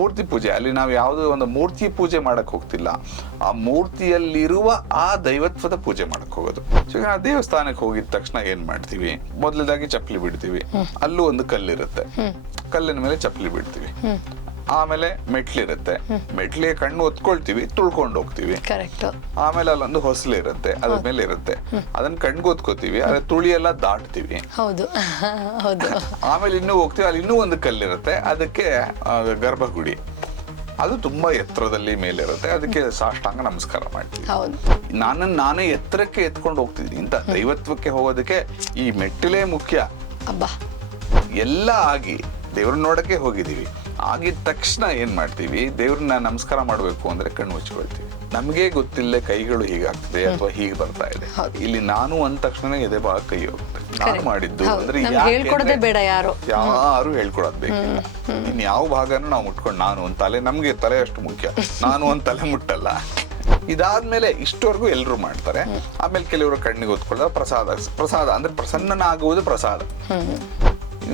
ಮೂರ್ತಿ ಪೂಜೆ ಅಲ್ಲಿ ನಾವು ಯಾವುದೋ ಒಂದು ಮೂರ್ತಿ ಪೂಜೆ ಮಾಡಕ್ ಹೋಗ್ತಿಲ್ಲ. ಆ ಮೂರ್ತಿಯಲ್ಲಿರುವ ಆ ದೈವತ್ವದ ಪೂಜೆ ಮಾಡಕ್ ಹೋಗೋದು. ಸೊ ಈಗ ನಾವು ದೇವಸ್ಥಾನಕ್ಕೆ ಹೋಗಿದ ತಕ್ಷಣ ಏನ್ ಮಾಡ್ತೀವಿ? ಮೊದಲದಾಗಿ ಚಪ್ಪಲಿ ಬಿಡ್ತೀವಿ. ಅಲ್ಲೂ ಒಂದು ಕಲ್ಲಿರುತ್ತೆ. ಕಲ್ಲಿನ ಮೇಲೆ ಚಪ್ಪಲಿ ಬಿಡ್ತೀವಿ. ಆಮೇಲೆ ಮೆಟ್ಲಿರುತ್ತೆ. ಮೆಟ್ಲಿಗೆ ಕಣ್ಣು ಒತ್ಕೊಳ್ತೀವಿ ತುಳ್ಕೊಂಡು ಹೋಗ್ತೀವಿ. ಆಮೇಲೆ ಅಲ್ಲೊಂದು ಹೊಸಲು ಇರುತ್ತೆ ಅದ್ರ ಮೇಲೆ ಇರುತ್ತೆ. ಅದನ್ನ ಕಣ್ಗೆ ಒತ್ಕೋತೀವಿ ಅದ್ರ ತುಳಿ ಎಲ್ಲ ದಾಟ್ತೀವಿ. ಹೌದು. ಹೌದು. ಆಮೇಲೆ ಇನ್ನೂ ಹೋಗ್ತೀವಿ ಅಲ್ಲಿ ಇನ್ನೂ ಒಂದು ಕಲ್ಲಿರುತ್ತೆ ಅದಕ್ಕೆ ಗರ್ಭಗುಡಿ. ಅದು ತುಂಬಾ ಎತ್ತರದಲ್ಲಿ ಮೇಲಿರುತ್ತೆ ಅದಕ್ಕೆ ಸಾಷ್ಟಾಂಗ ನಮಸ್ಕಾರ ಮಾಡಿ ನಾನನ್ನ ನಾನೇ ಎತ್ತರಕ್ಕೆ ಎತ್ಕೊಂಡು ಹೋಗ್ತಿದ್ದೀನಿ ಇಂತ ದೈವತ್ವಕ್ಕೆ ಹೋಗೋದಕ್ಕೆ ಈ ಮೆಟ್ಟಿಲೇ ಮುಖ್ಯ. ಎಲ್ಲ ಆಗಿ ದೇವ್ರನ್ನ ನೋಡಕ್ಕೆ ಹೋಗಿದೀವಿ ಆಗಿದ ತಕ್ಷಣ ಏನ್ ಮಾಡ್ತೀವಿ? ದೇವ್ರನ್ನ ನಮಸ್ಕಾರ ಮಾಡ್ಬೇಕು ಅಂದ್ರೆ ಕಣ್ಣು ಮುಚ್ಕೊಳ್ತೀವಿ ನಮ್ಗೆ ಗೊತ್ತಿಲ್ಲ ಕೈಗಳು ಹೀಗಾಗ್ತದೆ ಅಥವಾ ಹೀಗೆ ಬರ್ತಾ ಇದೆ. ಇಲ್ಲಿ ನಾನು ಅಂದ ತಕ್ಷಣ ಎದೆ ಭಾಗ ಕೈ ಹೋಗುತ್ತೆ. ನಾನು ಮಾಡಿದ್ದು. ಅಂದ್ರೆ ಯಾರು. ಹೇಳ್ಕೊಡೋದ್ ಬೇಕಿಲ್ಲ. ಇನ್ ಯಾವ ಭಾಗನೂ ನಾವು ಮುಟ್ಕೊಂಡು ನಾನು ಒಂದ್ ತಲೆ ನಮ್ಗೆ ತಲೆ ಅಷ್ಟು ಮುಖ್ಯ. ನಾನು ಒಂದ್ ತಲೆ ಮುಟ್ಟಲ್ಲ. ಇದಾದ್ಮೇಲೆ ಇಷ್ಟವರೆಗೂ ಎಲ್ಲರೂ ಮಾಡ್ತಾರೆ. ಆಮೇಲೆ ಕೆಲವರು ಕಣ್ಣಿಗೆ ಓದ್ಕೊಳ್ಳೋದು ಪ್ರಸಾದ ಪ್ರಸಾದ ಅಂದ್ರೆ ಪ್ರಸನ್ನನಾಗುವುದು ಪ್ರಸಾದ.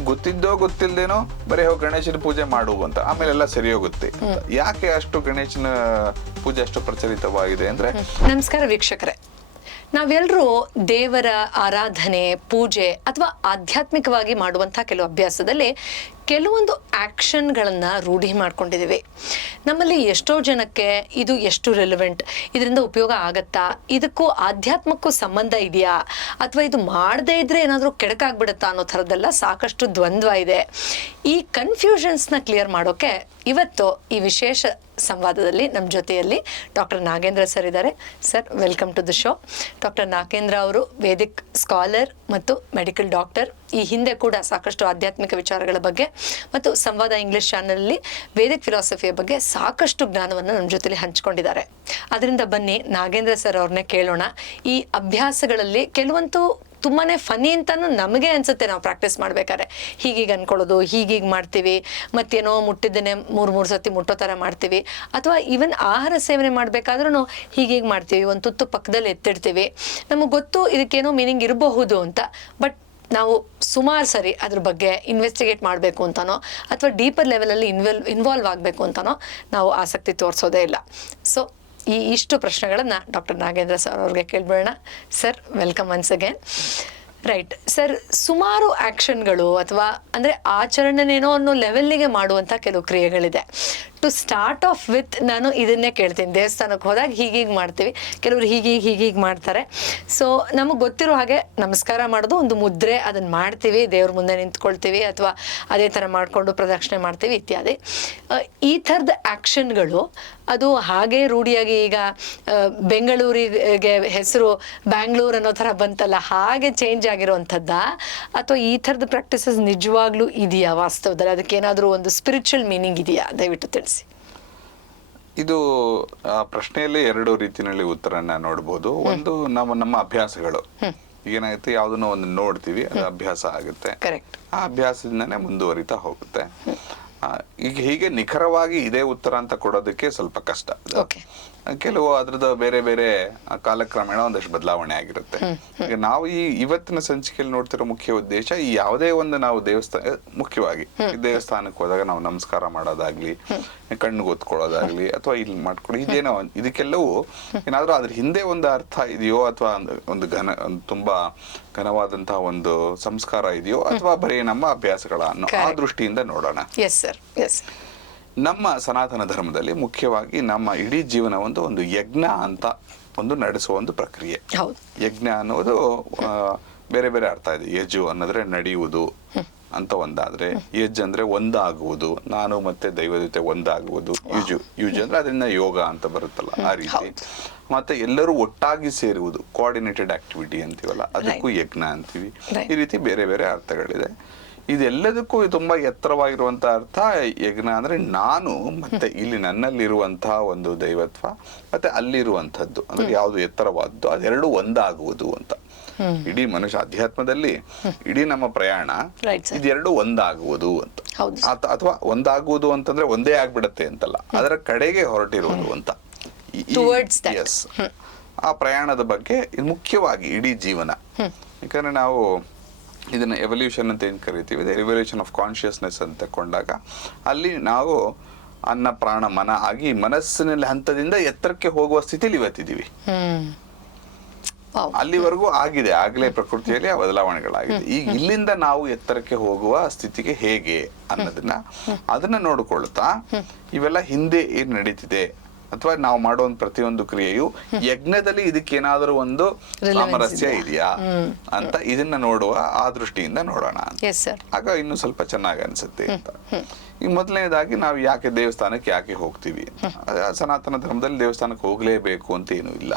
ಗೊತ್ತಿದ್ದೋ ಗೊತ್ತಿಲ್ದೇನೋ ಬರೀ ಹೋಗಿ ಗಣೇಶನ ಪೂಜೆ ಮಾಡು ಅಂತ. ಆಮೇಲೆ ಎಲ್ಲ ಸರಿ ಹೋಗುತ್ತೆ. ಯಾಕೆ ಅಷ್ಟು ಗಣೇಶನ ಪೂಜೆ ಅಷ್ಟು ಪ್ರಚಲಿತವಾಗಿದೆ ಅಂದ್ರೆ ನಮಸ್ಕಾರ ವೀಕ್ಷಕರೇ. ನಾವೆಲ್ಲರೂ ದೇವರ ಆರಾಧನೆ ಪೂಜೆ ಅಥವಾ ಆಧ್ಯಾತ್ಮಿಕವಾಗಿ ಮಾಡುವಂತಹ ಕೆಲವು ಅಭ್ಯಾಸದಲ್ಲಿ ಕೆಲವೊಂದು ಆ್ಯಕ್ಷನ್ಗಳನ್ನು ರೂಢಿ ಮಾಡ್ಕೊಂಡಿದ್ದೀವಿ ನಮ್ಮಲ್ಲಿ ಎಷ್ಟೋ ಜನಕ್ಕೆ ಇದು ಎಷ್ಟು ರೆಲೆವೆಂಟ್ ಇದರಿಂದ ಉಪಯೋಗ ಆಗತ್ತಾ, ಇದಕ್ಕೂ ಆಧ್ಯಾತ್ಮಕ್ಕೂ ಸಂಬಂಧ ಇದೆಯಾ, ಅಥವಾ ಇದು ಮಾಡದೇ ಇದ್ರೆ ಏನಾದರೂ ಕೆಡಕಾಗ್ಬಿಡುತ್ತಾ ಅನ್ನೋ ಥರದ್ದೆಲ್ಲ ಸಾಕಷ್ಟು ದ್ವಂದ್ವ ಇದೆ. ಈ ಕನ್ಫ್ಯೂಷನ್ಸ್ನ ಕ್ಲಿಯರ್ ಮಾಡೋಕ್ಕೆ ಇವತ್ತು ಈ ವಿಶೇಷ ಸಂವಾದದಲ್ಲಿ ನಮ್ಮ ಜೊತೆಯಲ್ಲಿ ಡಾಕ್ಟರ್ ನಾಗೇಂದ್ರ ಸರ್ ಇದ್ದಾರೆ. Sir welcome to the show doctor Nagendra ಅವರು ವೇದಿಕ್ ಸ್ಕಾಲರ್ ಮತ್ತು ಮೆಡಿಕಲ್ ಡಾಕ್ಟರ್ ಈ ಹಿಂದೆ ಕೂಡ ಸಾಕಷ್ಟು ಆಧ್ಯಾತ್ಮಿಕ ವಿಚಾರಗಳ ಬಗ್ಗೆ ಮತ್ತು ಸಂವಾದ ಇಂಗ್ಲಿಷ್ ಚಾನಲಲ್ಲಿ ವೇದಿಕ್ ಫಿಲಾಸಫಿಯ ಬಗ್ಗೆ ಸಾಕಷ್ಟು ಜ್ಞಾನವನ್ನು ನಮ್ಮ ಜೊತೆಲಿ ಹಂಚ್ಕೊಂಡಿದ್ದಾರೆ. ಅದರಿಂದ ಬನ್ನಿ, ನಾಗೇಂದ್ರ ಸರ್ ಅವ್ರನ್ನೇ ಕೇಳೋಣ. ಈ ಅಭ್ಯಾಸಗಳಲ್ಲಿ ಕೆಲವಂತೂ ತುಂಬಾನೇ ಫನಿ ಅಂತಾನು ನಮಗೆ ಅನ್ಸುತ್ತೆ ನಾವು ಪ್ರಾಕ್ಟೀಸ್ ಮಾಡ್ಬೇಕಾದ್ರೆ. ಹೀಗೀಗ ಅನ್ಕೊಳ್ಳೋದು, ಹೀಗೀಗ ಮಾಡ್ತೀವಿ, ಮತ್ತೇನೋ ಮುಟ್ಟಿದ್ದೇನೆ, ಮೂರು ಮೂರು ಸತಿ ಮುಟ್ಟೋ ಥರ ಮಾಡ್ತೀವಿ. ಅಥವಾ ಈವನ್ ಆಹಾರ ಸೇವನೆ ಮಾಡ್ಬೇಕಾದ್ರೂ ಹೀಗೀಗ ಮಾಡ್ತೀವಿ. ಒಂದು ತುತ್ತು ಪಕ್ಕದಲ್ಲಿ ಎತ್ತಿಡ್ತೀವಿ. ನಮಗೆ ಗೊತ್ತು ಇದಕ್ಕೇನೋ ಮೀನಿಂಗ್ ಇರಬಹುದು ಅಂತ. ಬಟ್ ನಾವು ಸುಮಾರು ಸರಿ ಅದ್ರ ಬಗ್ಗೆ ಇನ್ವೆಸ್ಟಿಗೇಟ್ ಮಾಡಬೇಕು ಅಂತನೋ, ಅಥವಾ ಡೀಪರ್ ಲೆವೆಲಲ್ಲಿ ಇನ್ವೆಲ್ ಇನ್ವಾಲ್ವ್ ಆಗಬೇಕು ಅಂತನೋ, ನಾವು ಆಸಕ್ತಿ ತೋರಿಸೋದೇ ಇಲ್ಲ. ಸೊ ಈ ಇಷ್ಟು ಪ್ರಶ್ನೆಗಳನ್ನು ಡಾಕ್ಟರ್ ನಾಗೇಂದ್ರ ಸರ್ ಅವ್ರಿಗೆ ಕೇಳ್ಬಿಡೋಣ. Sir welcome once again right sir ಸುಮಾರು ಆ್ಯಕ್ಷನ್ಗಳು ಅಥವಾ ಅಂದರೆ ಆಚರಣೆನೇನೋ ಅನ್ನೋ ಲೆವೆಲ್ಲಿಗೆ ಮಾಡುವಂಥ ಕೆಲವು ಕ್ರಿಯೆಗಳಿದೆ. ಟು ಸ್ಟಾರ್ಟ್ ಆಫ್ ವಿತ್ ನಾನು ಇದನ್ನೇ ಕೇಳ್ತೀನಿ. ದೇವಸ್ಥಾನಕ್ಕೆ ಹೋದಾಗ ಹೀಗೀಗೆ ಮಾಡ್ತೀವಿ. ಕೆಲವರು ಹೀಗೀಗೆ ಹೀಗೀಗೆ ಮಾಡ್ತಾರೆ. ಸೊ ನಮಗೆ ಗೊತ್ತಿರೋ ಹಾಗೆ ನಮಸ್ಕಾರ ಮಾಡೋದು ಒಂದು ಮುದ್ರೆ. ಅದನ್ನು ಮಾಡ್ತೀವಿ, ದೇವ್ರ ಮುಂದೆ ನಿಂತ್ಕೊಳ್ತೀವಿ ಅಥವಾ ಅದೇ ಥರ ಮಾಡಿಕೊಂಡು ಪ್ರದಕ್ಷಿಣೆ ಮಾಡ್ತೀವಿ ಇತ್ಯಾದಿ. ಈ ಥರದ ಆ್ಯಕ್ಷನ್ಗಳು ಅದು ಹಾಗೆ ರೂಢಿಯಾಗಿ ಈಗ ಬೆಂಗಳೂರಿಗೆ ಹೆಸರು ಬ್ಯಾಂಗ್ಳೂರ್ ಅನ್ನೋ ಥರ ಬಂತಲ್ಲ, ಹಾಗೆ ಚೇಂಜ್ ಆಗಿರುವಂಥದ್ದ? ಅಥವಾ ಈ ಥರದ ಪ್ರಾಕ್ಟೀಸಸ್ ನಿಜವಾಗ್ಲೂ ಇದೆಯಾ ವಾಸ್ತವದಲ್ಲಿ? ಅದಕ್ಕೇನಾದರೂ ಒಂದು ಸ್ಪಿರಿಚುವಲ್ ಮೀನಿಂಗ್ ಇದೆಯಾ? ದಯವಿಟ್ಟು ತಿಳಿಸಿ. ಇದು ಆ ಪ್ರಶ್ನೆಯಲ್ಲಿ ಎರಡು ರೀತಿಯಲ್ಲಿ ಉತ್ತರನ ನೋಡ್ಬೋದು. ಒಂದು ನಮ್ಮ ನಮ್ಮ ಅಭ್ಯಾಸಗಳು. ಏನಾಗುತ್ತೆ ಯಾವ್ದನ್ನ ಒಂದು ನೋಡ್ತೀವಿ ಅದು ಅಭ್ಯಾಸ ಆಗುತ್ತೆ. ಕರೆಕ್ಟ್ ಆ ಅಭ್ಯಾಸದಿಂದನೇ ಮುಂದುವರಿತಾ ಹೋಗುತ್ತೆ. ಈಗ ಹೀಗೆ ನಿಖರವಾಗಿ ಇದೇ ಉತ್ತರ ಅಂತ ಕೊಡೋದಕ್ಕೆ ಸ್ವಲ್ಪ ಕಷ್ಟ. ಕೆಲವು ಅದ್ರದ್ದು ಬೇರೆ ಬೇರೆ ಕಾಲಕ್ರಮೇಣ ಒಂದಷ್ಟು ಬದಲಾವಣೆ ಆಗಿರುತ್ತೆ. ಈಗ ನಾವು ಈ ಇವತ್ತಿನ ಸಂಚಿಕೆಯಲ್ಲಿ ನೋಡ್ತಿರೋ ಮುಖ್ಯ ಉದ್ದೇಶ ಈ ಯಾವುದೇ ಒಂದು ನಾವು ದೇವಸ್ಥಾನ ಮುಖ್ಯವಾಗಿ ದೇವಸ್ಥಾನಕ್ಕೆ ಹೋದಾಗ ನಾವು ನಮಸ್ಕಾರ ಮಾಡೋದಾಗ್ಲಿ ಕಣ್ಣು ಗೊತ್ಕೊಳ್ಳೋದಾಗ್ಲಿ ಅಥವಾ ಇಲ್ಲಿ ಮಾಡ್ಕೊಳ್ಳಿ ಇದೇನೋ ಇದಕ್ಕೆಲ್ಲವೂ ಏನಾದ್ರೂ ಅದ್ರ ಹಿಂದೆ ಒಂದು ಅರ್ಥ ಇದೆಯೋ ಅಥವಾ ಒಂದು- ಒಂದು ಘನ ಒಂದು ತುಂಬಾ ಘನವಾದಂತಹ ಒಂದು ಸಂಸ್ಕಾರ ಇದೆಯೋ ಅಥವಾ ಬರೀ ನಮ್ಮ ಅಭ್ಯಾಸಗಳ ಅನ್ನೋ ಆ ದೃಷ್ಟಿಯಿಂದ ನೋಡೋಣ. ಎಸ್ ಸರ್ ಎಸ್ ನಮ್ಮ ಸನಾತನ ಧರ್ಮದಲ್ಲಿ ಮುಖ್ಯವಾಗಿ ನಮ್ಮ ಇಡೀ ಜೀವನ ಒಂದು ಒಂದು ಯಜ್ಞ ಅಂತ ಒಂದು ನಡೆಸುವ ಒಂದು ಪ್ರಕ್ರಿಯೆ. ಯಜ್ಞ ಅನ್ನೋದು ಬೇರೆ ಬೇರೆ ಅರ್ಥ ಇದೆ. ಯಜು ಅನ್ನೋದ್ರೆ ನಡೆಯುವುದು ಅಂತ ಒಂದಾದ್ರೆ ಯಜ್ ಅಂದ್ರೆ ಒಂದಾಗುವುದು. ನಾನು ಮತ್ತೆ ದೈವದ ಜೊತೆ ಒಂದಾಗುವುದು. ಯುಜು ಯುಜು ಅಂದ್ರೆ ಅದರಿಂದ ಯೋಗ ಅಂತ ಬರುತ್ತಲ್ಲ ಆ ರೀತಿ. ಮತ್ತೆ ಎಲ್ಲರೂ ಒಟ್ಟಾಗಿ ಸೇರುವುದು ಕೋಆರ್ಡಿನೇಟೆಡ್ ಆಕ್ಟಿವಿಟಿ ಅಂತೀವಲ್ಲ ಅದಕ್ಕೂ ಯಜ್ಞ ಅಂತೀವಿ. ಈ ರೀತಿ ಬೇರೆ ಬೇರೆ ಅರ್ಥಗಳಿದೆ. ಇದೆಲ್ಲದಕ್ಕೂ ತುಂಬಾ ಎತ್ತರವಾಗಿರುವಂತ ಅರ್ಥ ಯಜ್ಞ ಅಂದ್ರೆ ನಾನು ಮತ್ತೆ ಇಲ್ಲಿ ನನ್ನಲ್ಲಿರುವಂತಹ ಒಂದು ದೈವತ್ವ ಮತ್ತೆ ಅಲ್ಲಿರುವಂತದ್ದು ಅಂದ್ರೆ ಯಾವುದು ಎತ್ತರವಾದ್ದು ಅದೆರಡು ಒಂದಾಗುವುದು ಅಂತ. ಇಡೀ ಮನುಷ್ಯ ಅಧ್ಯಾತ್ಮದಲ್ಲಿ ಇಡೀ ನಮ್ಮ ಪ್ರಯಾಣ ಇದೆರಡು ಒಂದಾಗುವುದು ಅಂತ. ಅಥವಾ ಒಂದಾಗುವುದು ಅಂತಂದ್ರೆ ಒಂದೇ ಆಗ್ಬಿಡತ್ತೆ ಅಂತಲ್ಲ. ಅದರ ಕಡೆಗೆ ಹೊರಟಿರುವುದು ಅಂತ. ಆ ಪ್ರಯಾಣದ ಬಗ್ಗೆ ಮುಖ್ಯವಾಗಿ ಇಡೀ ಜೀವನ. ಯಾಕಂದ್ರೆ ನಾವು ಇದನ್ನ ಎವಲ್ಯೂಷನ್ ಅಂತ ಏನು ಕರಿತೀವಿ? ಎವಲ್ಯೂಷನ್ ಆಫ್ ಕಾನ್ಶಿಯಸ್ನೆಸ್ ಅಂತ ತಕೊಂಡಾಗ ಅಲ್ಲಿ ನಾವು ಅನ್ನ ಪ್ರಾಣ ಮನ ಆಗಿ ಮನಸ್ಸಿನಲ್ಲಿ ಹಂತದಿಂದ ಎತ್ತರಕ್ಕೆ ಹೋಗುವ ಸ್ಥಿತಿಲಿ ಇವತ್ತಿದ್ದೀವಿ ಅಲ್ಲಿವರೆಗೂ ಆಗಿದೆ. ಆಗ್ಲೇ ಪ್ರಕೃತಿಯಲ್ಲಿ ಆ ಬದಲಾವಣೆಗಳಾಗಿದೆ. ಈಗ ಇಲ್ಲಿಂದ ನಾವು ಎತ್ತರಕ್ಕೆ ಹೋಗುವ ಸ್ಥಿತಿಗೆ ಹೇಗೆ ಅನ್ನೋದನ್ನ ಅದನ್ನ ನೋಡಿಕೊಳ್ತಾ ಇವೆಲ್ಲ ಹಿಂದೆ ಏನ್ ನಡೀತಿದೆ? ಅಥವಾ ನಾವು ಮಾಡೋ ಒಂದು ಪ್ರತಿಯೊಂದು ಕ್ರಿಯೆಯು ಯಜ್ಞದಲ್ಲಿ ಏನಾದರೂ ಒಂದು ಸಾಮರಸ್ಯ ಇದೆಯಾ? ಅಂತ ಇದನ್ನ ನೋಡುವ ಆ ದೃಷ್ಟಿಯಿಂದ ನೋಡೋಣ ಆಗ ಇನ್ನು ಸ್ವಲ್ಪ ಚೆನ್ನಾಗಿ ಅನ್ಸುತ್ತೆ ಅಂತ. ಈಗ ಮೊದಲನೇದಾಗಿ ನಾವು ಯಾಕೆ ದೇವಸ್ಥಾನಕ್ಕೆ ಯಾಕೆ ಹೋಗ್ತೀವಿ ಸನಾತನ ಧರ್ಮದಲ್ಲಿ ದೇವಸ್ಥಾನಕ್ಕೆ ಹೋಗ್ಲೇಬೇಕು ಅಂತ ಏನೂ ಇಲ್ಲ.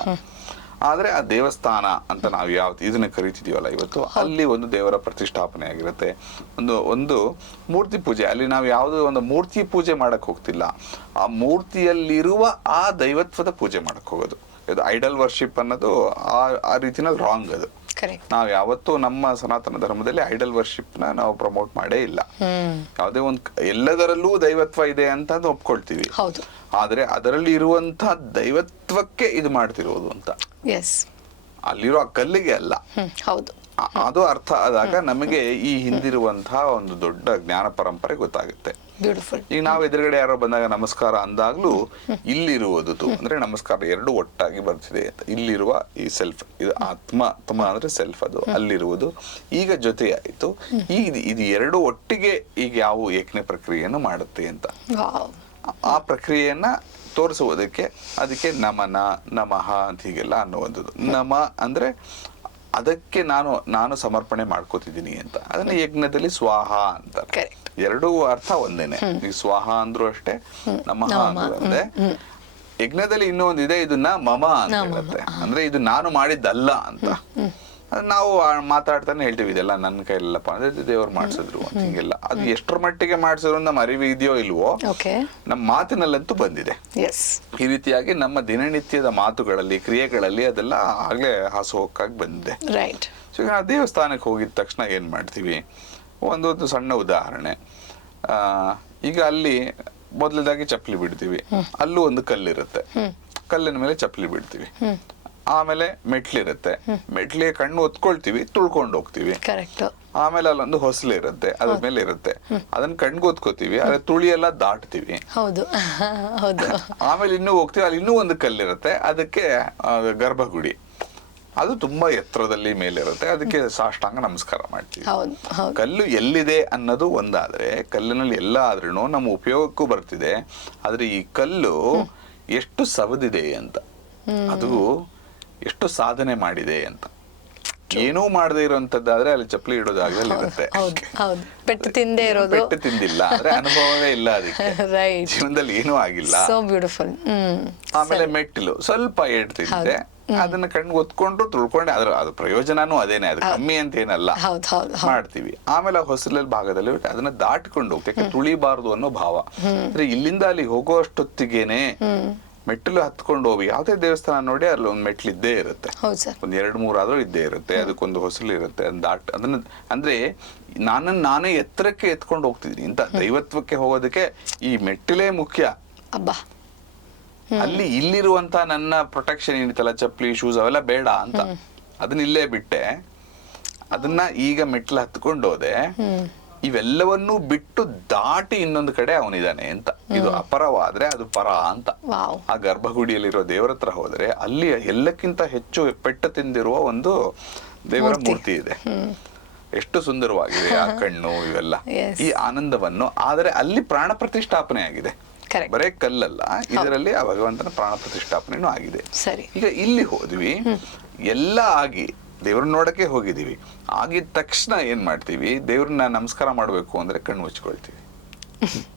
ಆದ್ರೆ ಆ ದೇವಸ್ಥಾನ ಅಂತ ನಾವು ಯಾವ ಇದನ್ನ ಕರಿತಿದೀವಲ್ಲ ಇವತ್ತು ಅಲ್ಲಿ ಒಂದು ದೇವರ ಪ್ರತಿಷ್ಠಾಪನೆ ಆಗಿರುತ್ತೆ. ಒಂದು ಒಂದು ಮೂರ್ತಿ ಪೂಜೆ ಅಲ್ಲಿ ನಾವು ಯಾವುದೋ ಒಂದು ಮೂರ್ತಿ ಪೂಜೆ ಮಾಡಕ್ ಹೋಗ್ತಿಲ್ಲ. ಆ ಮೂರ್ತಿಯಲ್ಲಿರುವ ಆ ದೈವತ್ವದ ಪೂಜೆ ಮಾಡಕ್ ಹೋಗೋದು. ಇದು ಐಡಲ್ ವರ್ಷಿಪ್ ಅನ್ನೋದು ಆ ಆ ರೀತಿನ ರಾಂಗ್ ಅದು. ನಾವು ಯಾವತ್ತೂ ನಮ್ಮ ಸನಾತನ ಧರ್ಮದಲ್ಲಿ ಐಡಲ್ ವರ್ಷಿಪ್ನ ನಾವು ಪ್ರಮೋಟ್ ಮಾಡೇ ಇಲ್ಲ. ಯಾವುದೇ ಒಂದು ಎಲ್ಲದರಲ್ಲೂ ದೈವತ್ವ ಇದೆ ಅಂತ ಒಪ್ಕೊಳ್ತೀವಿ. ಆದ್ರೆ ಅದರಲ್ಲಿ ಇರುವಂತಹ ದೈವತ್ವಕ್ಕೆ ಇದು ಮಾಡ್ತಿರೋದು ಅಂತ. ಎಸ್ ಅಲ್ಲಿರೋ ಆ ಕಲ್ಲಿಗೆ ಅಲ್ಲ. ಹೌದು. ಅದು ಅರ್ಥ ಆದಾಗ ನಮಗೆ ಈ ಹಿಂದಿರುವಂತಹ ಒಂದು ದೊಡ್ಡ ಜ್ಞಾನ ಪರಂಪರೆ ಗೊತ್ತಾಗುತ್ತೆ. ಬ್ಯೂಟಿಫುಲ್ ಈಗ ನಾವು ಎದುರುಗಡೆ ಯಾರೋ ಬಂದಾಗ ನಮಸ್ಕಾರ ಅಂದಾಗ್ಲೂ ಇಲ್ಲಿರುವುದು ಅಂದ್ರೆ ನಮಸ್ಕಾರ ಎರಡು ಒಟ್ಟಾಗಿ ಬರ್ತಿದೆ. ಅಂತ ಇಲ್ಲಿರುವ ಈ ಸೆಲ್ಫ್ ಇದು ಆತ್ಮ ಆತ್ಮ ಅಂದ್ರೆ ಸೆಲ್ಫ್ ಅದು ಅಲ್ಲಿರುವುದು ಈಗ ಜೊತೆಯಾಯಿತು. ಈ ಇದು- ಇದು ಎರಡು ಒಟ್ಟಿಗೆ ಈಗ ಯಾವ ಏಕನೆ ಪ್ರಕ್ರಿಯೆಯನ್ನು ಮಾಡುತ್ತೆ ಅಂತ. ಆ- ಪ್ರಕ್ರಿಯೆಯನ್ನ ತೋರಿಸುವುದಕ್ಕೆ ಅದಕ್ಕೆ ನಮನ ನಮಃ ಅಂತ ಹೀಗೆಲ್ಲ ಅನ್ನುವಂಥದ್ದು. ನಮ ಅಂದ್ರೆ ಅದಕ್ಕೆ ನಾನು ನಾನು ಸಮರ್ಪಣೆ ಮಾಡ್ಕೋತಿದ್ದೀನಿ ಅಂತ. ಅದನ್ನ ಯಜ್ಞದಲ್ಲಿ ಸ್ವಾಹ ಅಂತ. ಎರಡೂ ಅರ್ಥ ಒಂದೇನೆ. ಈ ಸ್ವಾಹ ಅಂದ್ರು ಅಷ್ಟೇ ನಮಃ ಅಂದ್ರೆ ಯಜ್ಞದಲ್ಲಿ ಇನ್ನೂ ಒಂದಿದೆ ಇದನ್ನ ಮಮ ಅಂತ ಹೇಳುತ್ತೆ. ಅಂದ್ರೆ ಇದು ನಾನು ಮಾಡಿದ್ದಲ್ಲ ಅಂತ. ನಾವು ಮಾತಾಡ್ತಾನೆ ಹೇಳ್ತೀವಿ ಇದೆಲ್ಲ ನನ್ನ ಕೈಲಲ್ಲಪ್ಪ ಅಂದ್ರೆ ಇದು ದೇವ್ರು ಮಾಡ್ಸಿದ್ರು ಅಂತ ಹಿಂಗೆಲ್ಲ. ಅದು ಎಷ್ಟರ ಮಟ್ಟಿಗೆ ಮಾಡಿಸಿದ್ರು ನಮ್ಮ ಅರಿವು ಇದೆಯೋ ಇಲ್ವೋ ನಮ್ಮ ಮಾತಿನಲ್ಲಂತೂ ಬಂದಿದೆ. ಈ ರೀತಿಯಾಗಿ ನಮ್ಮ ದಿನನಿತ್ಯದ ಮಾತುಗಳಲ್ಲಿ ಕ್ರಿಯೆಗಳಲ್ಲಿ ಅದೆಲ್ಲ ಆಗ್ಲೇ ಹಾಸುಹೊಕ್ಕಾಗಿ ಬಂದಿದೆ. ರೈಟ್ ಸೊ ಈಗ ದೇವಸ್ಥಾನಕ್ಕೆ ಹೋಗಿದ ತಕ್ಷಣ ಏನ್ ಮಾಡ್ತೀವಿ? ಒಂದೊಂದು ಸಣ್ಣ ಉದಾಹರಣೆ. ಆ, ಈಗ ಅಲ್ಲಿ ಮೊದಲದಾಗಿ ಚಪ್ಪಲಿ ಬಿಡ್ತೀವಿ. ಅಲ್ಲೂ ಒಂದು ಕಲ್ಲಿರುತ್ತೆ. ಕಲ್ಲಿನ ಮೇಲೆ ಚಪ್ಪಲಿ ಬಿಡ್ತೀವಿ. ಆಮೇಲೆ ಮೆಟ್ಲಿರುತ್ತೆ. ಮೆಟ್ಲಿಗೆ ಕಣ್ಣು ಒತ್ಕೊಳ್ತೀವಿ ತುಳ್ಕೊಂಡು ಹೋಗ್ತೀವಿ. ಆಮೇಲೆ ಅಲ್ಲೊಂದು ಹೊಸಲು ಇರುತ್ತೆ ಅದ್ರ ಮೇಲೆ ಇರುತ್ತೆ. ಅದನ್ನ ಕಣ್ಗೆ ಒತ್ಕೋತೀವಿ ಅದ್ರ ತುಳಿ ಎಲ್ಲ ದಾಟ್ತೀವಿ. ಆಮೇಲೆ ಇನ್ನೂ ಹೋಗ್ತೀವಿ ಅಲ್ಲಿ ಇನ್ನೂ ಒಂದು ಕಲ್ಲಿರುತ್ತೆ. ಅದಕ್ಕೆ ಗರ್ಭಗುಡಿ. ಅದು ತುಂಬಾ ಎತ್ತರದಲ್ಲಿ ಮೇಲಿರುತ್ತೆ. ಅದಕ್ಕೆ ಸಾಷ್ಟಾಂಗ ನಮಸ್ಕಾರ ಮಾಡ್ತೀವಿ. ಕಲ್ಲು ಎಲ್ಲಿದೆ ಅನ್ನೋದು ಒಂದಾದ್ರೆ ಕಲ್ಲಿನಲ್ಲಿ ಎಲ್ಲ ಆದ್ರೂ ನಮ್ಮ ಉಪಯೋಗಕ್ಕೂ ಬರ್ತಿದೆ. ಆದ್ರೆ ಈ ಕಲ್ಲು ಎಷ್ಟು ಸವದಿದೆ ಅಂತ. ಅದು ಎಷ್ಟು ಸಾಧನೆ ಮಾಡಿದೆ ಅಂತ. ಏನೂ ಮಾಡದೇ ಇರುವಂತದ್ದಾದ್ರೆ ಅಲ್ಲಿ ಚಪ್ಪಲಿ ಇಡೋದಾಗಲಿ ಇರುತ್ತೆ. ಪೆಟ್ಟು ತಿಂದೇ ಇರೋದು. ಪೆಟ್ಟು ತಿಂದಿಲ್ಲ ಅಂದ್ರೆ ಅನುಭವವೇ ಇಲ್ಲ ಅದಕ್ಕೆ. ಜೀವನದಲ್ಲಿ ಏನೂ ಆಗಿಲ್ಲ. ಸೋ ಬ್ಯೂಟಿಫುಲ್ ಆಮೇಲೆ ಮೆಟ್ಟಿಲು ಸ್ವಲ್ಪ ಏಡ್ತಿದ್ದೆ ಅದನ್ನ ಕಣ್ಣು ಒತ್ಕೊಂಡು ತುಳ್ಕೊಂಡೆ. ಅದ್ರ ಅದು ಪ್ರಯೋಜನನೂ ಅದೇನೆ. ಅದು ಕಮ್ಮಿ ಅಂತ ಏನಲ್ಲ. ಮಾಡ್ತೀವಿ. ಆಮೇಲೆ ಹೊಸಲಲ್ಲಿ ಭಾಗದಲ್ಲಿ ಅದನ್ನ ದಾಟ್ಕೊಂಡು ಹೋಗ್ತೇವೆ. ತುಳಿಬಾರದು ಅನ್ನೋ ಭಾವ. ಅಂದ್ರೆ ಇಲ್ಲಿಂದ ಅಲ್ಲಿ ಹೋಗುವಷ್ಟೊತ್ತಿಗೆನೆ ಮೆಟ್ಟಿಲು ಹತ್ಕೊಂಡು ಹೋಗಿ ಯಾವುದೇ ದೇವಸ್ಥಾನ ನೋಡಿ ಅಲ್ಲಿ ಒಂದು ಮೆಟ್ಲು ಇದ್ದೇ ಇರುತ್ತೆ. ಒಂದ್ ಎರಡು ಮೂರಾದ್ರೂ ಇದ್ದೇ ಇರುತ್ತೆ. ಅದಕ್ಕೊಂದು ಹೊಸಲು ಇರುತ್ತೆ. ದಾಟ್ ಅದನ್ನ ಅಂದ್ರೆ ನಾನನ್ನ ನಾನೇ ಎತ್ತರಕ್ಕೆ ಎತ್ಕೊಂಡು ಹೋಗ್ತಿದ್ದೀನಿ. ಇಂತ ದೈವತ್ವಕ್ಕೆ ಹೋಗೋದಕ್ಕೆ ಈ ಮೆಟ್ಟಿಲೇ ಮುಖ್ಯ. ಅಬ್ಬಾ. ಅಲ್ಲಿ ಇಲ್ಲಿರುವಂತ ನನ್ನ ಪ್ರೊಟೆಕ್ಷನ್ ಏನಿತ್ತಲ್ಲ ಚಪ್ಪಲಿ ಶೂಸ್ ಅವೆಲ್ಲ ಬೇಡ ಅಂತ. ಅದನ್ನ ಇಲ್ಲೇ ಬಿಟ್ಟೆ. ಅದನ್ನ ಈಗ ಮೆಟ್ಲು ಹತ್ಕೊಂಡು ಹೋದೆ. ಇವೆಲ್ಲವನ್ನೂ ಬಿಟ್ಟು ದಾಟಿ ಇನ್ನೊಂದು ಕಡೆ ಅವನಿದಾನೆ ಅಂತ. ಇದು ಅಪರವಾದ್ರೆ ಅದು ಪರ ಅಂತ. ಆ ಗರ್ಭಗುಡಿಯಲ್ಲಿರೋ ದೇವರ ಹತ್ರ ಹೋದ್ರೆ ಅಲ್ಲಿ ಎಲ್ಲಕ್ಕಿಂತ ಹೆಚ್ಚು ಪೆಟ್ಟು ತಿಂದಿರುವ ಒಂದು ದೇವರ ಮೂರ್ತಿ. ಇದೆ. ಎಷ್ಟು ಸುಂದರವಾಗಿದೆ ಆ ಕಣ್ಣು ಇವೆಲ್ಲ. ಈ ಆನಂದವನ್ನು. ಆದರೆ ಅಲ್ಲಿ ಪ್ರಾಣ ಪ್ರತಿಷ್ಠಾಪನೆ ಆಗಿದೆ ಬರೇ ಕಲ್ಲಲ್ಲ. ಇದರಲ್ಲಿ ಆ ಭಗವಂತನ ಪ್ರಾಣ ಪ್ರತಿಷ್ಠಾಪನೆನೂ ಆಗಿದೆ. ಸರಿ. ಈಗ ಇಲ್ಲಿ ಹೋದ್ವಿ. ಎಲ್ಲ ಆಗಿ ದೇವ್ರನ್ನ ನೋಡಕ್ಕೆ ಹೋಗಿದೀವಿ ಆಗಿದ ತಕ್ಷಣ ಏನ್ ಮಾಡ್ತೀವಿ? ದೇವ್ರನ್ನ ನಮಸ್ಕಾರ ಮಾಡಬೇಕು ಅಂದ್ರೆ ಕಣ್ಣು ಮುಚ್ಕೊಳ್ತೀವಿ.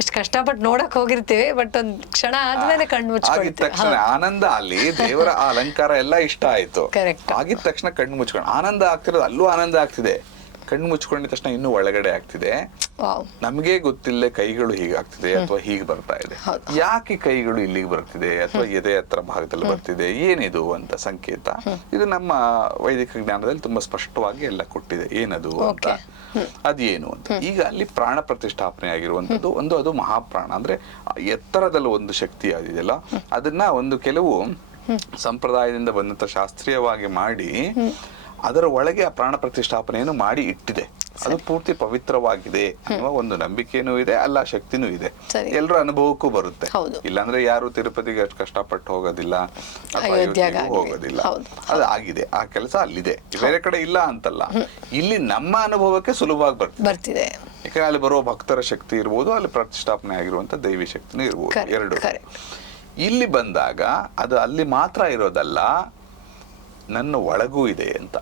ಇಷ್ಟು ಕಷ್ಟಪಟ್ಟು ನೋಡಕ್ ಹೋಗಿರ್ತೀವಿ ಬಟ್ ಒಂದ್ ಕ್ಷಣ ಆದ್ಮೇಲೆ ಕಣ್ಣು ಆಗಿದ ಮುಚ್ಕೊಳ್ತೀವಿ. ತಕ್ಷಣ ಆನಂದ ಅಲ್ಲಿ ದೇವರ ಆ ಅಲಂಕಾರ ಎಲ್ಲ ಇಷ್ಟ ಆಯ್ತು. Correct. ಆಗಿದ ತಕ್ಷಣ ಕಣ್ಣು ಮುಚ್ಕೊಂಡು ಆನಂದ ಆಗ್ತಿರೋದು ಅಲ್ಲೂ ಆನಂದ ಆಗ್ತಿದೆ. ಕಣ್ಣು ಮುಚ್ಕೊಂಡಿದ ತಕ್ಷಣ ಇನ್ನೂ ಒಳಗಡೆ ಆಗ್ತಿದೆ. ನಮಗೆ ಗೊತ್ತಿಲ್ಲದೆ ಕೈಗಳು ಹೀಗಾಗ್ತಿದೆ ಅಥವಾ ಹೀಗೆ ಬರ್ತಾ ಇದೆ. ಯಾಕೆ ಕೈಗಳು ಇಲ್ಲಿಗೆ ಬರ್ತಿದೆ ಅಥವಾ ಎದೆ ಹತ್ರ ಭಾಗದಲ್ಲಿ ಬರ್ತಿದೆ? ಏನಿದು ಅಂತ ಸಂಕೇತ. ಇದು ನಮ್ಮ ವೈದಿಕ ಜ್ಞಾನದಲ್ಲಿ ತುಂಬಾ ಸ್ಪಷ್ಟವಾಗಿ ಎಲ್ಲ ಕೊಟ್ಟಿದೆ. ಏನದು ಅಂತ. ಅದೇನು ಅಂತ. ಈಗ ಅಲ್ಲಿ ಪ್ರಾಣ ಪ್ರತಿಷ್ಠಾಪನೆ ಆಗಿರುವಂತದ್ದು ಒಂದು ಅದು ಮಹಾಪ್ರಾಣ. ಅಂದ್ರೆ ಎತ್ತರದಲ್ಲಿ ಒಂದು ಶಕ್ತಿ ಆಗಿದೆಯಲ್ಲ ಅದನ್ನ ಒಂದು ಕೆಲವು ಸಂಪ್ರದಾಯದಿಂದ ಬಂದಂತ ಶಾಸ್ತ್ರೀಯವಾಗಿ ಮಾಡಿ ಅದರ ಒಳಗೆ ಆ ಪ್ರಾಣ ಪ್ರತಿಷ್ಠಾಪನೆಯನ್ನು ಮಾಡಿ ಇಟ್ಟಿದೆ. ಅದು ಪೂರ್ತಿ ಪವಿತ್ರವಾಗಿದೆ ಅನ್ನುವ ಒಂದು ನಂಬಿಕೆನೂ ಇದೆ ಅಲ್ಲ ಶಕ್ತಿನೂ ಇದೆ. ಎಲ್ಲರೂ ಅನುಭವಕ್ಕೂ ಬರುತ್ತೆ. ಇಲ್ಲಾಂದ್ರೆ ಯಾರು ತಿರುಪತಿಗೆ ಅಷ್ಟು ಕಷ್ಟಪಟ್ಟು ಹೋಗೋದಿಲ್ಲ ಹೋಗೋದಿಲ್ಲ. ಅದು ಆಗಿದೆ. ಆ ಕೆಲಸ ಅಲ್ಲಿದೆ. ಬೇರೆ ಕಡೆ ಇಲ್ಲ ಅಂತಲ್ಲ. ಇಲ್ಲಿ ನಮ್ಮ ಅನುಭವಕ್ಕೆ ಸುಲಭವಾಗಿ ಬರ್ತದೆ. ಯಾಕಂದ್ರೆ ಅಲ್ಲಿ ಬರುವ ಭಕ್ತರ ಶಕ್ತಿ ಇರ್ಬೋದು ಅಲ್ಲಿ ಪ್ರತಿಷ್ಠಾಪನೆ ಆಗಿರುವಂತ ದೈವಿ ಶಕ್ತಿನೂ ಇರ್ಬೋದು. ಎರಡು. ಇಲ್ಲಿ ಬಂದಾಗ ಅದು ಅಲ್ಲಿ ಮಾತ್ರ ಇರೋದಲ್ಲ ನನ್ನ ಒಳಗೂ ಇದೆ ಅಂತ.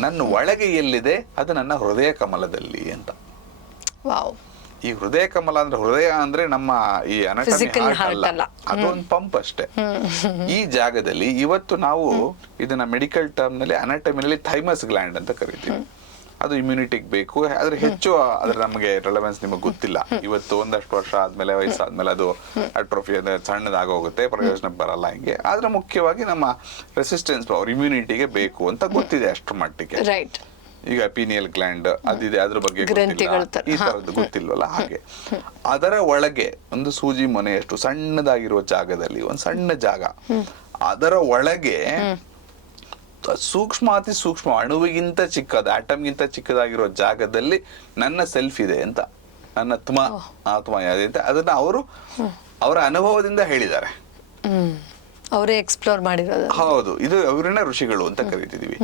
ನನ್ನ ಒಳಗೆ ಎಲ್ಲಿದೆ? ಅದು ನನ್ನ ಹೃದಯ ಕಮಲದಲ್ಲಿ ಅಂತ. ಈ ಹೃದಯ ಕಮಲ ಅಂದ್ರೆ ಹೃದಯ ಅಂದ್ರೆ ನಮ್ಮ ಈ ಅಲ್ಲ. ಅದೊಂದು ಪಂಪ್ ಅಷ್ಟೇ. ಈ ಜಾಗದಲ್ಲಿ ಇವತ್ತು ನಾವು ಇದನ್ನ ಮೆಡಿಕಲ್ ಟರ್ಮ್ನಲ್ಲಿ ಅನಾಟಮಿನಲ್ಲಿ ಥೈಮಸ್ ಗ್ಲ್ಯಾಂಡ್ ಅಂತ ಕರಿತೀವಿ. ಅದು ಇಮ್ಯುನಿಟಿಗೆ ಬೇಕು. ಆದ್ರೆ ಹೆಚ್ಚು ಅದ್ರ ನಮಗೆ ರೆಲೆವೆನ್ಸ್ ನಿಮಗೆ ಗೊತ್ತಿಲ್ಲ. ಇವತ್ತು ಒಂದಷ್ಟು ವರ್ಷ ಆದ್ಮೇಲೆ ವಯಸ್ಸಾದ್ಮೇಲೆ ಅದು ಅಟ್ರೋಫಿ ಅಂದ್ರೆ ಸಣ್ಣದಾಗೋಗುತ್ತೆ ಪ್ರಯೋಜನ ಬರಲ್ಲ ಹಿಂಗೆ. ಆದ್ರೆ ಮುಖ್ಯವಾಗಿ ನಮ್ಮ ರೆಸಿಸ್ಟೆನ್ಸ್ ಪವರ್ ಇಮ್ಯುನಿಟಿಗೆ ಬೇಕು ಅಂತ ಗೊತ್ತಿದೆ ಅಷ್ಟು ಮಟ್ಟಿಗೆ. ರೈಟ್ ಈಗ ಪೀನಿಯಲ್ ಗ್ಲ್ಯಾಂಡ್ ಅದಿದೆ ಅದ್ರ ಬಗ್ಗೆ ಈ. ತರದ್ದು ಗೊತ್ತಿಲ್ವಲ್ಲ ಹಾಗೆ. ಅದರ ಒಳಗೆ ಒಂದು ಸೂಜಿ ಮನೆಯಷ್ಟು ಸಣ್ಣದಾಗಿರುವ ಜಾಗದಲ್ಲಿ ಒಂದು ಸಣ್ಣ ಜಾಗ. ಅದರ ಒಳಗೆ ಸೂಕ್ಷ್ಮ ಅತಿ ಸೂಕ್ಷ್ಮ ಅಣುವಿಗಿಂತ ಚಿಕ್ಕದ ಆಟಮ್ಗಿಂತ ಚಿಕ್ಕದಾಗಿರೋ ಜಾಗದಲ್ಲಿ ನನ್ನ ಸೆಲ್ಫ್ ಇದೆ ಅಂತ. ನನ್ನ ಆತ್ಮ ಆತ್ಮ ಅಂತ ಅದನ್ನ ಅವರು ಅವರ ಅನುಭವದಿಂದ ಹೇಳಿದ್ದಾರೆ. ಅವರೇ ಎಕ್ಸ್ಪ್ಲೋರ್ ಮಾಡಿರೋದು. ಹೌದು ಇದು ಅವರನ್ನ ಋಷಿಗಳು ಅಂತ ಕರಿತಿದೀವಿ.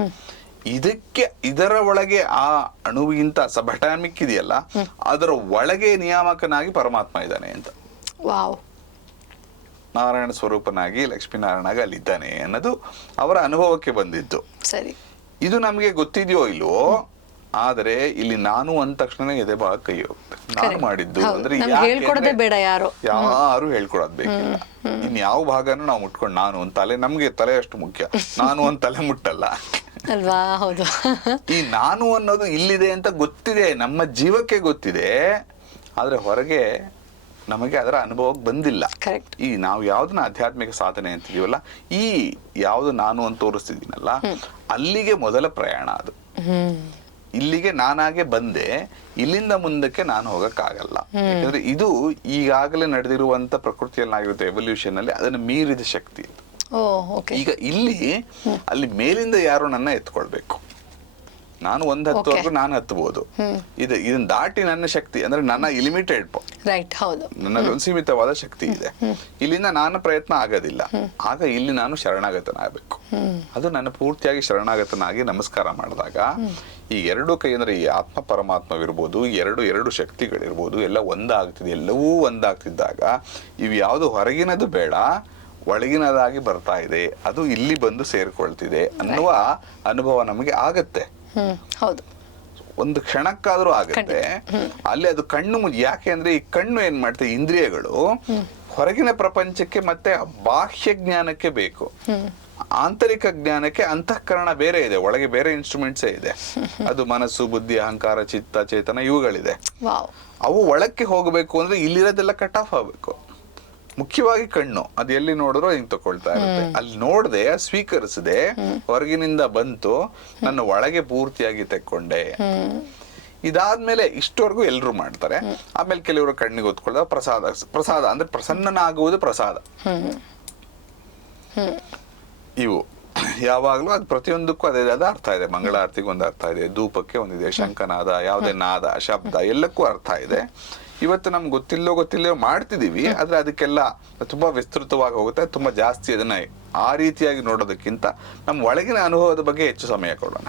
ಇದಕ್ಕೆ ಇದರ ಒಳಗೆ ಆ ಅಣುವಿಗಿಂತ ಸಬಟಾಮಿಕ್ ಇದೆಯಲ್ಲ ಅದರ ಒಳಗೆ ನಿಯಾಮಕನಾಗಿ ಪರಮಾತ್ಮ ಇದ್ದಾನೆ ಅಂತ. ವಾವ್. ನಾರಾಯಣ ಸ್ವರೂಪನಾಗಿ ಲಕ್ಷ್ಮೀನಾರಾಯಣಾಗಿ ಅಲ್ಲಿದ್ದಾನೆ ಅನ್ನೋದು ಅವರ ಅನುಭವಕ್ಕೆ ಬಂದಿದ್ದು. ಸರಿ. ಇದು ನಮಗೆ ಗೊತ್ತಿದೆಯೋ ಇಲ್ವೋ? ಆದರೆ ಇಲ್ಲಿ ನಾನು ಅಂದ ತಕ್ಷಣ ಎದೆ ಭಾಗ ಕೈ ಹೋಗುತ್ತೆ. ನಾನು ಮಾಡಿದ್ದು ಅಂದ್ರೆ. ಯಾರು. ಹೇಳ್ಕೊಡೋದ್ ಬೇಕಿಲ್ಲ. ಇನ್ ಯಾವ ಭಾಗನೂ ನಾವು ಮುಟ್ಕೊಂಡು ನಾನು ಒಂದ್ ತಲೆ ನಮ್ಗೆ ತಲೆ ಅಷ್ಟು ಮುಖ್ಯ. ನಾನು ಒಂದ್ ತಲೆ ಮುಟ್ಟಲ್ಲ. ಅಲ್ವಾ? ಹೌದು. ಈ ನಾನು ಅನ್ನೋದು ಇಲ್ಲಿದೆ ಅಂತ ಗೊತ್ತಿದೆ ನಮ್ಮ ಜೀವಕ್ಕೆ ಗೊತ್ತಿದೆ. ಆದ್ರೆ ಹೊರಗೆ ನಮಗೆ ಅದರ ಅನುಭವಕ್ಕೆ ಬಂದಿಲ್ಲ. ಕರೆಕ್ಟ್ ಈ ನಾವು ಯಾವ್ದನ್ನ ಆಧ್ಯಾತ್ಮಿಕ ಸಾಧನೆ ಅಂತಿದೀವಲ್ಲ ಈ ಯಾವ್ದು ನಾನು ಅಂತ ತೋರಿಸ್ತಿದ್ದೀನಲ್ಲ ಅಲ್ಲಿಗೆ ಮೊದಲ ಪ್ರಯಾಣ ಅದು. ಇಲ್ಲಿಗೆ ನಾನಾಗೆ ಬಂದೆ ಇಲ್ಲಿಂದ ಮುಂದಕ್ಕೆ ನಾನು ಹೋಗಕ್ಕಾಗಲ್ಲ. ಯಾಕಂದ್ರೆ ಇದು ಈಗಾಗಲೇ ನಡೆದಿರುವಂತ ಪ್ರಕೃತಿಯಲ್ಲಿ ಆಗಿರುತ್ತೆ ಎವಲ್ಯೂಷನ್ ಅಲ್ಲಿ ಅದನ್ನ ಮೀರಿದ ಶಕ್ತಿ ಈಗ ಇಲ್ಲಿ ಅಲ್ಲಿ ಮೇಲಿಂದ ಯಾರು ನನ್ನ ಎತ್ಕೊಳ್ಬೇಕು. ನಾನು ಒಂದ್ ಹತ್ತುವರೆಗೂ ನಾನು ಹತ್ತಬಹುದು ಇದು ಇದನ್ನ ದಾಟಿ ನನ್ನ ಶಕ್ತಿ ಅಂದ್ರೆ ನನ್ನ ಇಲಿಮಿಟೆಡ್ ರೈಟ್ ಹೌದು. ನನ್ನದೊಂದು ಸೀಮಿತವಾದ ಶಕ್ತಿ ಇದೆ. ಇಲ್ಲಿಂದ ನಾನು ಪ್ರಯತ್ನ ಆಗೋದಿಲ್ಲ. ಆಗ ಇಲ್ಲಿ ನಾನು ಶರಣಾಗತನಾಗಬೇಕು. ಅದು ನನ್ನ ಪೂರ್ತಿಯಾಗಿ ಶರಣಾಗತನಾಗಿ ನಮಸ್ಕಾರ ಮಾಡಿದಾಗ ಈ ಎರಡು ಕೈ ಅಂದ್ರೆ ಈ ಆತ್ಮ ಪರಮಾತ್ಮವಿರ್ಬೋದು ಎರಡು ಎರಡು ಶಕ್ತಿಗಳಿರ್ಬೋದು ಎಲ್ಲ ಒಂದಾಗ್ತಿದೆ ಎಲ್ಲವೂ ಒಂದಾಗ್ತಿದ್ದಾಗ ಇವು ಯಾವುದು ಹೊರಗಿನದು ಬೇಡ ಒಳಗಿನದಾಗಿ ಬರ್ತಾ ಇದೆ ಅದು ಇಲ್ಲಿ ಬಂದು ಸೇರ್ಕೊಳ್ತಿದೆ ಅನ್ನುವ ಅನುಭವ ನಮಗೆ ಆಗತ್ತೆ. ಹೌದು. ಒಂದು ಕ್ಷಣಕ್ಕಾದ್ರೂ ಆಗುತ್ತೆ. ಅಲ್ಲಿ ಅದು ಕಣ್ಣು ಮುಂದೆ ಯಾಕೆ ಅಂದ್ರೆ ಈ ಕಣ್ಣು ಏನ್ ಮಾಡುತ್ತೆ ಇಂದ್ರಿಯಗಳು ಹೊರಗಿನ ಪ್ರಪಂಚಕ್ಕೆ ಮತ್ತೆ ಬಾಹ್ಯ ಜ್ಞಾನಕ್ಕೆ ಬೇಕು. ಆಂತರಿಕ ಜ್ಞಾನಕ್ಕೆ ಅಂತಃಕರಣ ಬೇರೆ ಇದೆ ಒಳಗೆ ಬೇರೆ ಇನ್ಸ್ಟ್ರೂಮೆಂಟ್ಸೇ ಇದೆ. ಅದು ಮನಸ್ಸು ಬುದ್ಧಿ ಅಹಂಕಾರ ಚಿತ್ತ ಚೇತನ ಇವುಗಳಿದೆ. ಅವು ಒಳಕ್ಕೆ ಹೋಗಬೇಕು ಅಂದ್ರೆ ಇಲ್ಲಿರೋದೆಲ್ಲ ಕಟ್ ಆಫ್ ಆಗ್ಬೇಕು. ಮುಖ್ಯವಾಗಿ ಕಣ್ಣು. ಅದು ಎಲ್ಲಿ ನೋಡಿದ್ರು ಹಿಂಗ್ ತಕೊಳ್ತಾ ಇರುತ್ತೆ. ಅಲ್ಲಿ ನೋಡ್ದೆ ಸ್ವೀಕರಿಸದೆ ಹೊರಗಿನಿಂದ ಬಂತು ನನ್ನ ಒಳಗೆ ಪೂರ್ತಿಯಾಗಿ ತೆಕ್ಕೊಂಡೆ. ಇದಾದ್ಮೇಲೆ ಇಷ್ಟವರೆಗೂ ಎಲ್ರು ಮಾಡ್ತಾರೆ. ಆಮೇಲೆ ಕೆಲವರು ಕಣ್ಣಿಗೆ ಹೊತ್ಕೊಳ್ಳೋದು ಪ್ರಸಾದ ಪ್ರಸಾದ ಅಂದ್ರೆ ಪ್ರಸನ್ನನಾಗುವುದು ಪ್ರಸಾದ. ಇವು. ಯಾವಾಗ್ಲೂ ಅದು ಪ್ರತಿಯೊಂದಕ್ಕೂ ಅದೇ ಅದ ಅರ್ಥ ಇದೆ. ಮಂಗಳಾರತಿಗೆ ಒಂದು ಅರ್ಥ ಇದೆ. ಧೂಪಕ್ಕೆ ಒಂದಿದೆ ಶಂಕನಾದ ಯಾವುದೇ ನಾದ ಶಬ್ದ ಎಲ್ಲಕ್ಕೂ ಅರ್ಥ ಇದೆ. ಇವತ್ತು ನಮ್ಗೆ ಗೊತ್ತಿಲ್ಲೋ ಗೊತ್ತಿಲ್ಲೋ ಮಾಡ್ತಿದೀವಿ ಆದ್ರೆ ಅದಕ್ಕೆಲ್ಲ ತುಂಬಾ ವಿಸ್ತೃತವಾಗಿ ಹೋಗುತ್ತೆ. ತುಂಬಾ ಜಾಸ್ತಿ ಅದನ್ನ ಆ ರೀತಿಯಾಗಿ ನೋಡೋದಕ್ಕಿಂತ ನಮ್ಮ ಒಳಗಿನ ಅನುಭವದ ಬಗ್ಗೆ ಹೆಚ್ಚು ಸಮಯ ಕೊಡೋಣ.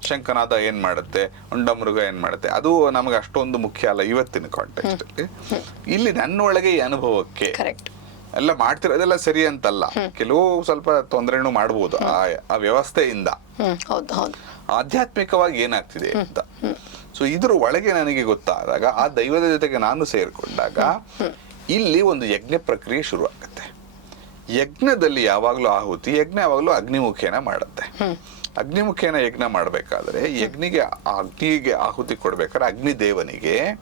ಶಂಕನಾದ ಏನ್ ಮಾಡುತ್ತೆ? ಉಂಡಮೃಗ ಏನ್ ಮಾಡುತ್ತೆ? ಅದು ನಮಗೆ ಅಷ್ಟೊಂದು ಮುಖ್ಯ ಅಲ್ಲ ಇವತ್ತಿನ ಕಾಂಟೆಕ್ಸ್ಟ್ ಅಲ್ಲಿ. ಇಲ್ಲಿ ನನ್ನೊಳಗೆ ಈ ಅನುಭವಕ್ಕೆ ಎಲ್ಲ ಮಾಡ್ತಿರೋದೆಲ್ಲ ಸರಿ ಅಂತಲ್ಲ. ಕೆಲವು ಸ್ವಲ್ಪ ತೊಂದರೆನೂ ಮಾಡಬಹುದು ಆ ಆ ವ್ಯವಸ್ಥೆಯಿಂದ. ಆಧ್ಯಾತ್ಮಿಕವಾಗಿ ಏನಾಗ್ತಿದೆ ಅಂತ. ಸೊ ಇದ್ರ ಒಳಗೆ ನನಗೆ ಗೊತ್ತಾದಾಗ, ಆ ದೈವದ ಜೊತೆಗೆ ನಾನು ಸೇರಿಕೊಂಡಾಗ, ಇಲ್ಲಿ ಒಂದು ಯಜ್ಞ ಪ್ರಕ್ರಿಯೆ ಶುರು ಆಗುತ್ತೆ ಯಜ್ಞದಲ್ಲಿ ಯಾವಾಗಲೂ ಆಹುತಿ, ಯಜ್ಞ ಯಾವಾಗಲೂ ಅಗ್ನಿಮುಖೇನ ಮಾಡುತ್ತೆ. ಅಗ್ನಿಮುಖೇನ ಯಜ್ಞ ಮಾಡಬೇಕಾದ್ರೆ, ಯಜ್ಞಿಗೆ ಅಗ್ನಿಗೆ ಆಹುತಿ ಕೊಡ್ಬೇಕಾದ್ರೆ ಅಗ್ನಿ ದೇವನಿಗೆ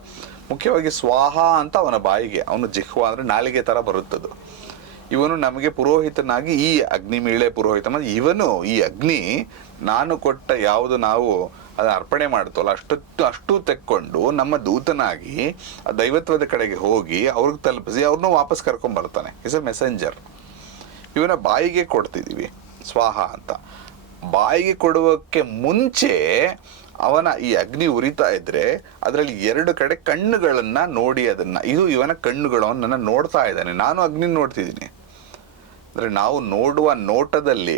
ಮುಖ್ಯವಾಗಿ ಸ್ವಾಹ ಅಂತ ಅವನ ಬಾಯಿಗೆ, ಅವನು ಜಿಹ್ವ ಅಂದ್ರೆ ನಾಲಿಗೆ ತರ ಬರುತ್ತದು. ಇವನು ನಮಗೆ ಪುರೋಹಿತನಾಗಿ ಈ ಅಗ್ನಿ ಮೀಳೆ ಪುರೋಹಿತ ಇವನು ಈ ಅಗ್ನಿ, ನಾನು ಕೊಟ್ಟ ಯಾವುದು ನಾವು ಅದನ್ನ ಅರ್ಪಣೆ ಮಾಡ್ತವಲ್ಲ ಅಷ್ಟು ಅಷ್ಟು ತೆಕ್ಕೊಂಡು ನಮ್ಮ ದೂತನಾಗಿ ಆ ದೈವತ್ವದ ಕಡೆಗೆ ಹೋಗಿ ಅವ್ರಿಗೆ ತಲುಪಿಸಿ, ಅವ್ರನ್ನ ವಾಪಸ್ ಕರ್ಕೊಂಡ್ಬರ್ತಾನೆ ಇಸ್ ಅ ಮೆಸೆಂಜರ್ ಇವನ ಬಾಯಿಗೆ ಕೊಡ್ತಿದ್ದೀವಿ ಸ್ವಾಹ ಅಂತ. ಬಾಯಿಗೆ ಕೊಡುವಕ್ಕೆ ಮುಂಚೆ ಅವನ ಈ ಅಗ್ನಿ ಉರಿತಾ ಇದ್ರೆ ಅದರಲ್ಲಿ ಎರಡು ಕಡೆ ಕಣ್ಣುಗಳನ್ನ ನೋಡಿ ಅದನ್ನ, ಇದು ಇವನ ಕಣ್ಣುಗಳು ನನ್ನ ನೋಡ್ತಾ ಇದ್ದಾನೆ. ನಾನು ಅಗ್ನಿ ನೋಡ್ತಿದ್ದೀನಿ. ಅಂದರೆ ನಾವು ನೋಡುವ ನೋಟದಲ್ಲಿ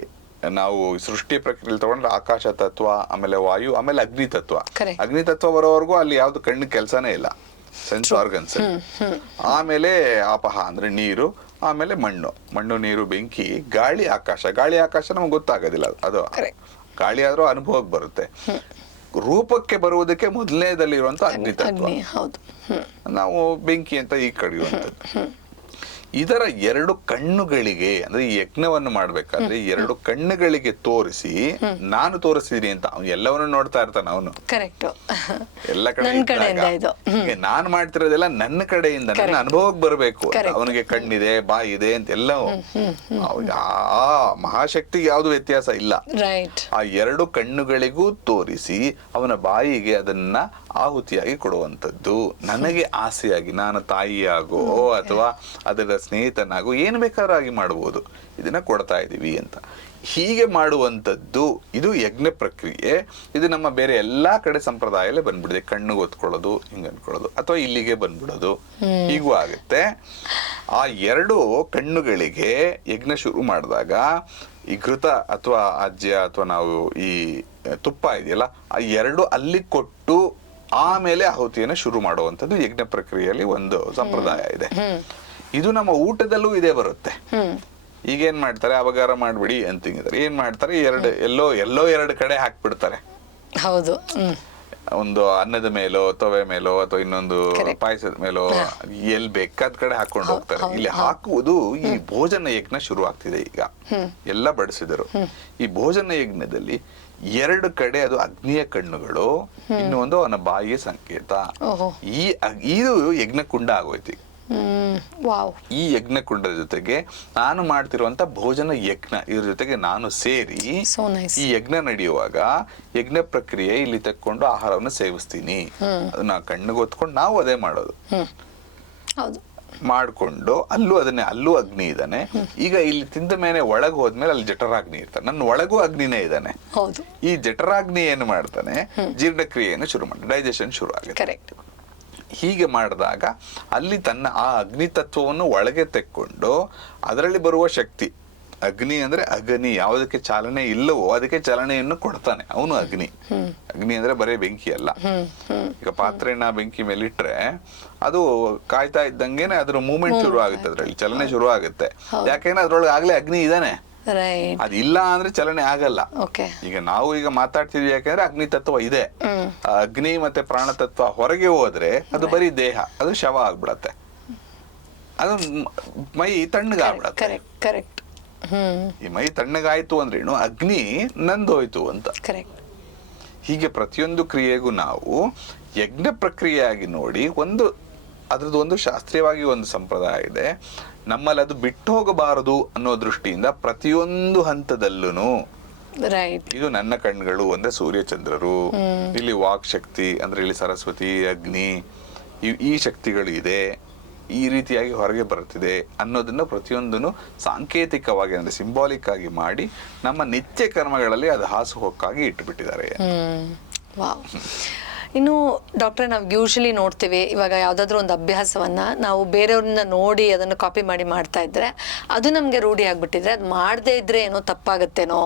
ನಾವು ಸೃಷ್ಟಿ ಪ್ರಕ್ರಿಯೆ ತಗೊಂಡ್ರೆ ಆಕಾಶ ತತ್ವ ಆಮೇಲೆ ವಾಯು ಆಮೇಲೆ ಅಗ್ನಿ ತತ್ವ. ಅಗ್ನಿ ತತ್ವ ಬರೋವರೆಗೂ ಅಲ್ಲಿ ಯಾವ್ದು ಕಣ್ಣು ಕೆಲಸನೇ ಇಲ್ಲ. ಸೆನ್ಸ್ ಆರ್ಗನ್ಸ್ ಆಮೇಲೆ ಆಪಹ ಅಂದ್ರೆ ನೀರು ಆಮೇಲೆ ಮಣ್ಣು. ಮಣ್ಣು ನೀರು ಬೆಂಕಿ ಗಾಳಿ ಆಕಾಶ. ಗಾಳಿ ಆಕಾಶ ನಮ್ಗೆ ಗೊತ್ತಾಗೋದಿಲ್ಲ ಅದು. ಗಾಳಿ ಆದ್ರೂ ಅನುಭವಕ್ಕೆ ಬರುತ್ತೆ. ರೂಪಕ್ಕೆ ಬರುವುದಕ್ಕೆ ಮೊದಲನೇದಲ್ಲಿರುವಂತ ಅಗ್ನಿ ತತ್ವ. ನಾವು ಬೆಂಕಿ ಅಂತ ಈ ಕಡೆಯುವಂಥದ್ದು. ಇದರ ಎರಡು ಕಣ್ಣುಗಳಿಗೆ ಅಂದ್ರೆ ಈ ಯಜ್ಞವನ್ನು ಮಾಡ್ಬೇಕಾದ್ರೆ ಎರಡು ಕಣ್ಣುಗಳಿಗೆ ತೋರಿಸಿ ನಾನು ತೋರಿಸಿದೀನಿ ಅಂತ ಅವ್ನು ಎಲ್ಲವನ್ನು ನೋಡ್ತಾ ಇರ್ತಾನೆ ಅವನು. ಕರೆಕ್ಟ್. ಎಲ್ಲ ಕಡೆ ನಾನು ಮಾಡ್ತಿರೋದೆಲ್ಲ ನನ್ನ ಕಡೆಯಿಂದ ನನ್ನ. ಅನುಭವಕ್ಕೆ ಬರಬೇಕು ಅವನಿಗೆ ಕಣ್ಣಿದೆ ಬಾಯಿ ಇದೆ ಅಂತ ಎಲ್ಲ ಮಹಾಶಕ್ತಿ ಆ ಮಹಾಶಕ್ತಿಗೆ ಯಾವ್ದು ವ್ಯತ್ಯಾಸ ಇಲ್ಲ. ಆ ಎರಡು ಕಣ್ಣುಗಳಿಗೂ ತೋರಿಸಿ ಅವನ ಬಾಯಿಗೆ ಅದನ್ನ ಆಹುತಿಯಾಗಿ ಕೊಡುವಂಥದ್ದು. ನನಗೆ ಆಸೆಯಾಗಿ ನಾನು ತಾಯಿಯಾಗೋ ಅಥವಾ ಅದರ ಸ್ನೇಹಿತನಾಗೋ ಏನು ಬೇಕಾದ್ರೂ ಆಗಿ ಮಾಡ್ಬೋದು. ಇದನ್ನು ಕೊಡ್ತಾ ಇದ್ದೀವಿ ಅಂತ. ಹೀಗೆ ಮಾಡುವಂಥದ್ದು ಇದು ಯಜ್ಞ ಪ್ರಕ್ರಿಯೆ. ಇದು ನಮ್ಮ ಬೇರೆ ಎಲ್ಲ ಕಡೆ ಸಂಪ್ರದಾಯಲ್ಲೇ ಬಂದ್ಬಿಡಿದೆ ಕಣ್ಣು ಒತ್ಕೊಳ್ಳೋದು ಹಿಂಗೆ ಅನ್ಕೊಳ್ಳೋದು ಅಥವಾ ಇಲ್ಲಿಗೆ ಬಂದ್ಬಿಡೋದು. ಹೀಗೂ ಆಗುತ್ತೆ. ಆ ಎರಡು ಕಣ್ಣುಗಳಿಗೆ ಯಜ್ಞ ಶುರು ಮಾಡಿದಾಗ ಈ ಘೃತ ಅಥವಾ ಅಜ್ಜ ಅಥವಾ ನಾವು ಈ ತುಪ್ಪ ಇದೆಯಲ್ಲ ಆ ಎರಡು ಅಲ್ಲಿ ಕೊಟ್ಟು ಆಮೇಲೆ ಆಹುತಿಯನ್ನು ಶುರು ಮಾಡುವಂಥದ್ದು ಯಜ್ಞ ಪ್ರಕ್ರಿಯೆಯಲ್ಲಿ ಒಂದು ಸಂಪ್ರದಾಯ ಇದೆ. ಇದು ನಮ್ಮ ಊಟದಲ್ಲೂ ಇದೇ ಬರುತ್ತೆ. ಹ್ಮ್. ಈಗ ಏನ್ ಮಾಡ್ತಾರೆ? ಅವಗಾರ ಮಾಡ್ಬಿಡಿ ಅಂತಿಂಗಿದ್ದಾರೆ ಏನ್ ಮಾಡ್ತಾರೆ? ಎರಡು ಎಲ್ಲೋ ಎಲ್ಲೋ ಎರಡು ಕಡೆ ಹಾಕ್ಬಿಡ್ತಾರೆ. ಹೌದು. ಒಂದು ಅನ್ನದ ಮೇಲೋ ತೊವೆ ಮೇಲೋ ಅಥವಾ ಇನ್ನೊಂದು ಪಾಯಸದ ಮೇಲೋ ಎಲ್ ಬೇಕಾದ ಕಡೆ ಹಾಕೊಂಡು ಹೋಗ್ತಾರೆ. ಇಲ್ಲಿ ಹಾಕುವುದು ಈ ಭೋಜನ ಯಜ್ಞ ಶುರು ಆಗ್ತಿದೆ ಈಗ ಎಲ್ಲ ಬಡಿಸಿದರು. ಈ ಭೋಜನ ಯಜ್ಞದಲ್ಲಿ ಎರಡು ಕಡೆ ಅದು ಅಗ್ನಿಯ ಕಣ್ಣುಗಳು ಇನ್ನೊಂದು ಅವನ ಬಾಯಿಯ ಸಂಕೇತ. ಈ ಇದು ಯಜ್ಞಕುಂಡ ಆಗೋಯ್ತು. ಈ ಯಜ್ಞಕುಂಡದ ಜೊತೆಗೆ ನಾನು ಮಾಡ್ತಿರುವಂತ ಭೋಜನ ಯಜ್ಞ ಇದ್ರ ಜೊತೆಗೆ ನಾನು ಸೇರಿ ಈ ಯಜ್ಞ ನಡೆಯುವಾಗ ಯಜ್ಞ ಪ್ರಕ್ರಿಯೆ ಇಲ್ಲಿ ತಕ್ಕೊಂಡು ಆಹಾರವನ್ನು ಸೇವಿಸ್ತೀನಿ. ಅದನ್ನ ಕಣ್ಣಿಗೆ ಹೊತ್ಕೊಂಡು ನಾವು ಅದೇ ಮಾಡೋದು. ಮಾಡ್ಕೊಂಡು ಅಲ್ಲೂ ಅದನ್ನೇ ಅಲ್ಲೂ ಅಗ್ನಿ ಇದ್ದಾನೆ. ಈಗ ಇಲ್ಲಿ ತಿಂದ ಮೇಲೆ ಒಳಗೆ ಹೋದ್ಮೇಲೆ ಅಲ್ಲಿ ಜಠರಾಗ್ನಿ ಇರ್ತಾನೆ. ನನ್ನ ಒಳಗೂ ಅಗ್ನಿನೇ ಇದ್ದಾನೆ. ಹೌದು. ಈ ಜಠರಾಗ್ನಿ ಏನು ಮಾಡ್ತಾನೆ? ಜೀರ್ಣಕ್ರಿಯೆಯನ್ನು ಶುರು ಮಾಡಿ ಡೈಜೆಷನ್ ಶುರು ಆಗುತ್ತೆ. ಕರೆಕ್ಟ್ ಹೀಗೆ ಮಾಡಿದಾಗ ಅಲ್ಲಿ ತನ್ನ ಆ ಅಗ್ನಿ ತತ್ವವನ್ನು ಒಳಗೆ ತೆಕ್ಕೊಂಡು ಅದರಲ್ಲಿ ಬರುವ ಶಕ್ತಿ ಅಗ್ನಿ ಅಂದ್ರೆ ಅಗ್ನಿ. ಯಾವುದಕ್ಕೆ ಚಾಲನೆ ಇಲ್ಲವೋ ಅದಕ್ಕೆ ಚಾಲನೆಯನ್ನು ಕೊಡ್ತಾನೆ. ಅವನು ಅಗ್ನಿ. ಅಗ್ನಿ ಅಂದ್ರೆ ಬರೇ ಬೆಂಕಿ ಅಲ್ಲ. ಈಗ ಪಾತ್ರೆನ ಬೆಂಕಿ ಮೇಲೆ ಇಟ್ರೆ ಅದು ಕಾಯ್ತಾ ಇದ್ದಂಗೆನೆ ಅದ್ರ ಮೂವ್ಮೆಂಟ್ ಶುರು ಆಗುತ್ತೆ. ಅದ್ರಲ್ಲಿ ಚಲನೆ ಶುರು ಆಗುತ್ತೆ. ಯಾಕೆಂದ್ರೆ ಅದ್ರೊಳಗೆ ಆಗ್ಲೇ ಅಗ್ನಿ ಇದಾನೆ. ಅದಿಲ್ಲ ಅಂದ್ರೆ ಚಲನೆ ಆಗಲ್ಲ. ಈಗ ನಾವು ಈಗ ಮಾತಾಡ್ತಿದ್ವಿ ಯಾಕಂದ್ರೆ ಅಗ್ನಿ ತತ್ವ ಇದೆ. ಅಗ್ನಿ ಮತ್ತೆ ಪ್ರಾಣ ತತ್ವ ಹೊರಗೆ ಹೋದ್ರೆ ಅದು ಬರೀ ದೇಹ ಅದು ಶವ ಆಗ್ಬಿಡತ್ತೆ. ಅದು ಮ್- ತಣ್ಣಗಾಗ್ಬಿಡತ್ತೆ. ಕರೆಕ್ಟ್ ಈ ಮೈ ತಣ್ಣಗಾಯ್ತು ಏನು? ಅಗ್ನಿ ನಂದೋಯ್ತು ಅಂತ. ಕರೆಕ್ಟ್ ಹೀಗೆ ಪ್ರತಿಯೊಂದು ಕ್ರಿಯೆಗೂ ನಾವು ಯಜ್ಞ ಪ್ರಕ್ರಿಯೆಯಾಗಿ ನೋಡಿ ಒಂದು ಅದ್ರದ್ದು ಒಂದು ಶಾಸ್ತ್ರೀಯವಾಗಿ ಒಂದು ಸಂಪ್ರದಾಯ ಇದೆ. ನಮ್ಮಲ್ಲಿ ಅದು ಬಿಟ್ಟು ಹೋಗಬಾರದು ಅನ್ನೋ ದೃಷ್ಟಿಯಿಂದ ಪ್ರತಿಯೊಂದು ಹಂತದಲ್ಲೂ ಇದು ನನ್ನ ಕಣ್ಗಳು ಅಂದ್ರೆ ಸೂರ್ಯಚಂದ್ರರು ಇಲ್ಲಿ ವಾಕ್ ಶಕ್ತಿ ಅಂದ್ರೆ ಇಲ್ಲಿ ಸರಸ್ವತಿ ಅಗ್ನಿ ಈ ಶಕ್ತಿಗಳು ಇದೆ. ಈ ರೀತಿಯಾಗಿ ಹೊರಗೆ ಬರುತ್ತಿದೆ ಅನ್ನೋದನ್ನ ಪ್ರತಿಯೊಂದನ್ನು ಸಾಂಕೇತಿಕವಾಗಿ ಅಂದ್ರೆ ಸಿಂಬಾಲಿಕ್ ಆಗಿ ಮಾಡಿ ನಮ್ಮ ನಿತ್ಯ ಕರ್ಮಗಳಲ್ಲಿ ಅದು ಹಾಸುಹೊಕ್ಕಾಗಿ ಇಟ್ಟುಬಿಟ್ಟಿದ್ದಾರೆ. ಇನ್ನು ಡಾಕ್ಟ್ರೆ ನಾವು ಯೂಶಲಿ ನೋಡ್ತೀವಿ. ಇವಾಗ ಯಾವುದಾದ್ರೂ ಒಂದು ಅಭ್ಯಾಸವನ್ನು ನಾವು ಬೇರೆಯವ್ರನ್ನ ನೋಡಿ ಅದನ್ನು ಕಾಪಿ ಮಾಡಿ ಮಾಡ್ತಾ ಇದ್ರೆ ಅದು ನಮಗೆ ರೂಢಿ ಆಗಿಬಿಟ್ಟಿದ್ರೆ ಅದು ಮಾಡದೇ ಇದ್ರೆ ಏನೋ ತಪ್ಪಾಗುತ್ತೇನೋ.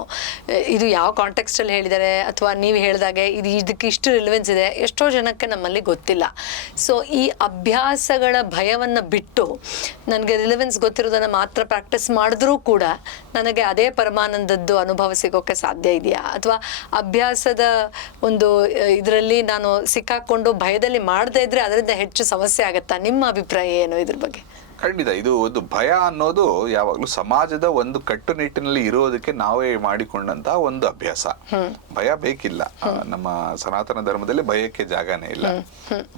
ಇದು ಯಾವ ಕಾಂಟೆಕ್ಸ್ಟಲ್ಲಿ ಹೇಳಿದ್ದಾರೆ ಅಥವಾ ನೀವು ಹೇಳಿದಾಗೆ ಇದು ಇದಕ್ಕೆ ಇಷ್ಟು ರಿಲೆವೆನ್ಸ್ ಇದೆ. ಎಷ್ಟೋ ಜನಕ್ಕೆ ನಮ್ಮಲ್ಲಿ ಗೊತ್ತಿಲ್ಲ. ಸೊ ಈ ಅಭ್ಯಾಸಗಳ ಭಯವನ್ನು ಬಿಟ್ಟು ನನಗೆ ರಿಲೆವೆನ್ಸ್ ಗೊತ್ತಿರೋದನ್ನು ಮಾತ್ರ ಪ್ರಾಕ್ಟೀಸ್ ಮಾಡಿದ್ರೂ ಕೂಡ ನನಗೆ ಅದೇ ಪರಮಾನಂದದ್ದು ಅನುಭವ ಸಿಗೋಕ್ಕೆ ಸಾಧ್ಯ ಇದೆಯಾ? ಅಥವಾ ಅಭ್ಯಾಸದ ಒಂದು ಇದರಲ್ಲಿ ನಾನು ಸಿಕ್ಕಾಕೊಂಡು ಭಯದಲ್ಲಿ ಮಾಡದೇ ಇದ್ರೆ ಅದರಿಂದ ಹೆಚ್ಚು ಸಮಸ್ಯೆ ಆಗುತ್ತಾ? ನಿಮ್ಮ ಅಭಿಪ್ರಾಯ ಏನು ಇದ್ರ ಬಗ್ಗೆ? ಖಂಡಿತ ಇದು ಒಂದು ಭಯ ಅನ್ನೋದು ಯಾವಾಗ್ಲೂ ಸಮಾಜದ ಒಂದು ಕಟ್ಟುನಿಟ್ಟಿನಲ್ಲಿ ಇರೋದಕ್ಕೆ ನಾವೇ ಮಾಡಿಕೊಂಡಂತ ಒಂದು ಅಭ್ಯಾಸ. ಭಯ ಬೇಕಿಲ್ಲ. ನಮ್ಮ ಸನಾತನ ಧರ್ಮದಲ್ಲಿ ಭಯಕ್ಕೆ ಜಾಗನೇ ಇಲ್ಲ.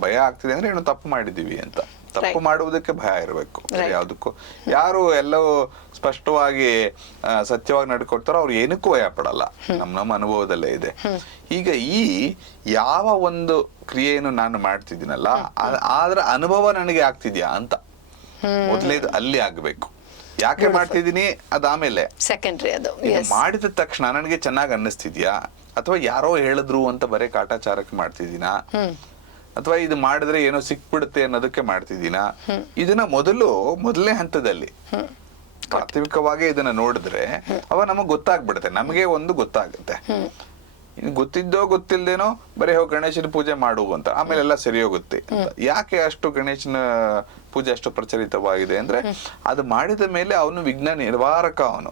ಭಯ ಆಗ್ತಿದೆ ಅಂದ್ರೆ ಏನು ತಪ್ಪು ಮಾಡಿದೀವಿ ಅಂತ. ತಪ್ಪು ಮಾಡುವುದಕ್ಕೆ ಭಯ ಇರಬೇಕು. ಯಾವುದಕ್ಕೂ. ಯಾರು ಎಲ್ಲವೂ ಸ್ಪಷ್ಟವಾಗಿ ಸತ್ಯವಾಗಿ ನಡ್ಕೊಡ್ತಾರೋ ಅವ್ರು ಏನಕ್ಕೂ ಭಯ ಪಡಲ್ಲ. ನಮ್ಮ ನಮ್ಮ ಅನುಭವದಲ್ಲೇ ಇದೆ. ಈಗ ಈ ಯಾವ ಒಂದು ಕ್ರಿಯೆಯನ್ನು ನಾನು ಮಾಡ್ತಿದ್ದೀನಲ್ಲ ಆದ್ರ ಅದರ ಅನುಭವ ನನಗೆ ಆಗ್ತಿದ್ಯಾ ಅಂತ. ಮೊದಲೇದು ಅಲ್ಲಿ ಆಗ್ಬೇಕು. ಯಾಕೆ ಮಾಡ್ತಿದ್ದೀನಿ? ಅದಾಮೇಲೆ ಸೆಕೆಂಡ್ರಿ ಅದು. ಮಾಡಿದ ತಕ್ಷಣ ನನಗೆ ಚೆನ್ನಾಗಿ ಅನ್ನಿಸ್ತಿದ್ಯಾ? ಅಥವಾ ಯಾರೋ ಹೇಳಿದ್ರು ಅಂತ ಬರೇ ಕಾಟಾಚಾರಕ್ಕೆ ಮಾಡ್ತಿದ್ದೀನಾ? ಅಥವಾ ಇದು ಮಾಡಿದ್ರೆ ಏನೋ ಸಿಕ್ಬಿಡುತ್ತೆ ಅನ್ನೋದಕ್ಕೆ ಮಾಡ್ತಿದ್ದೀನಾ? ಇದನ್ನ ಮೊದಲು, ಮೊದಲನೇ ಹಂತದಲ್ಲಿ ಪ್ರಾಥಮಿಕವಾಗಿ ಇದನ್ನ ನೋಡಿದ್ರೆ ಅವ ನಮಗ್ ಗೊತ್ತಾಗ್ಬಿಡುತ್ತೆ. ನಮಗೆ ಒಂದು ಗೊತ್ತಾಗುತ್ತೆ. ಗೊತ್ತಿದ್ದೋ ಗೊತ್ತಿಲ್ದೇನೋ ಬರೀ ಹೋಗಿ ಗಣೇಶನ ಪೂಜೆ ಮಾಡು ಅಂತ. ಆಮೇಲೆ ಎಲ್ಲ ಸರಿ ಹೋಗುತ್ತೆ ಯಾಕೆ ಅಷ್ಟು ಗಣೇಶನ ಪೂಜೆ ಅಷ್ಟು ಪ್ರಚಲಿತವಾಗಿದೆ ಅಂದ್ರೆ ಅದು ಮಾಡಿದ ಮೇಲೆ ಅವನು ವಿಘ್ನ ನಿವಾರಕ ಅವನು.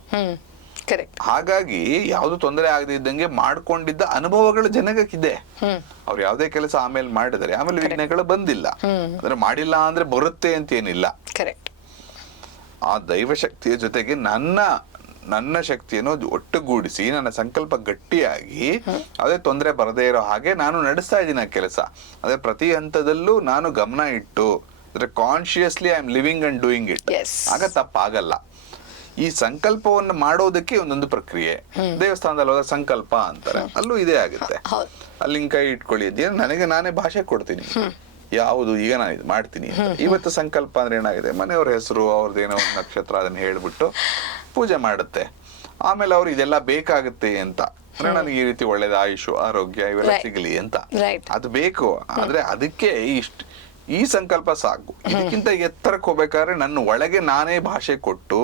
ಹಾಗಾಗಿ ಯಾವುದು ತೊಂದರೆ ಆಗದೆ ಇದ್ದಂಗೆ ಮಾಡ್ಕೊಂಡಿದ್ದ ಅನುಭವಗಳು ಜನಗಕ್ಕಿದೆ. ಅವ್ರು ಯಾವುದೇ ಕೆಲಸ ಆಮೇಲೆ ಮಾಡಿದರೆ ಆಮೇಲೆ ವಿಘ್ನಗಳು ಬಂದಿಲ್ಲ. ಅಂದ್ರೆ ಮಾಡಿಲ್ಲ ಅಂದ್ರೆ ಬರುತ್ತೆ ಅಂತ ಏನಿಲ್ಲ. ಕರೆಕ್ಟ್ ಆ ದೈವ ಶಕ್ತಿಯ ಜೊತೆಗೆ ನನ್ನ ನನ್ನ ಶಕ್ತಿಯನ್ನು ಒಟ್ಟುಗೂಡಿಸಿ ನನ್ನ ಸಂಕಲ್ಪ ಗಟ್ಟಿಯಾಗಿ ಅದೇ ತೊಂದರೆ ಬರದೇ ಇರೋ ಹಾಗೆ ನಾನು ನಡೆಸ್ತಾ ಇದ್ದೀನಿ ಆ ಕೆಲಸ. ಅದೇ ಪ್ರತಿ ಹಂತದಲ್ಲೂ ನಾನು ಗಮನ ಇಟ್ಟು ಅಂದ್ರೆ consciously I am living and doing it. ಆಗ ತಪ್ಪಾಗಲ್ಲ. ಈ ಸಂಕಲ್ಪವನ್ನು ಮಾಡೋದಕ್ಕೆ ಒಂದೊಂದು ಪ್ರಕ್ರಿಯೆ. ದೇವಸ್ಥಾನದಲ್ಲಿ ಹೋದ ಸಂಕಲ್ಪ ಅಂತಾರೆ. ಅಲ್ಲೂ ಇದೇ ಆಗುತ್ತೆ. ಅಲ್ಲಿ ಕೈ ಇಟ್ಕೊಳ್ಳಿ. ಅದೇನು ನನಗೆ ನಾನೇ ಭಾಷೆ ಕೊಡ್ತೀನಿ. ಯಾವುದು ಈಗ ನಾನು ಇದು ಮಾಡ್ತೀನಿ ಅಂತ. ಇವತ್ತು ಸಂಕಲ್ಪ ಅಂದ್ರೆ ಏನಾಗಿದೆ? ಮನೆಯವ್ರ ಹೆಸರು ಅವ್ರದ್ದೇನೋ ಒಂದು ನಕ್ಷತ್ರ ಅದನ್ನ ಹೇಳ್ಬಿಟ್ಟು ಪೂಜೆ ಮಾಡುತ್ತೆ. ಆಮೇಲೆ ಅವ್ರು ಇದೆಲ್ಲ ಬೇಕಾಗುತ್ತೆ ಅಂತ. ಅಂದ್ರೆ ನನಗೆ ಈ ರೀತಿ ಒಳ್ಳೇದ ಆಯುಷು ಆರೋಗ್ಯ ಇವೆಲ್ಲ. ಸಿಗಲಿ ಅಂತ. ಅದು ಬೇಕು. ಆದ್ರೆ ಅದಕ್ಕೆ ಇಷ್ಟ ಈ ಸಂಕಲ್ಪ ಸಾಕು. ಇದಕ್ಕಿಂತ ಎತ್ತರಕ್ಕೆ ಹೋಗ್ಬೇಕಾದ್ರೆ ನನ್ನ ಒಳಗೆ ನಾನೇ ಭಾಷೆ ಕೊಟ್ಟು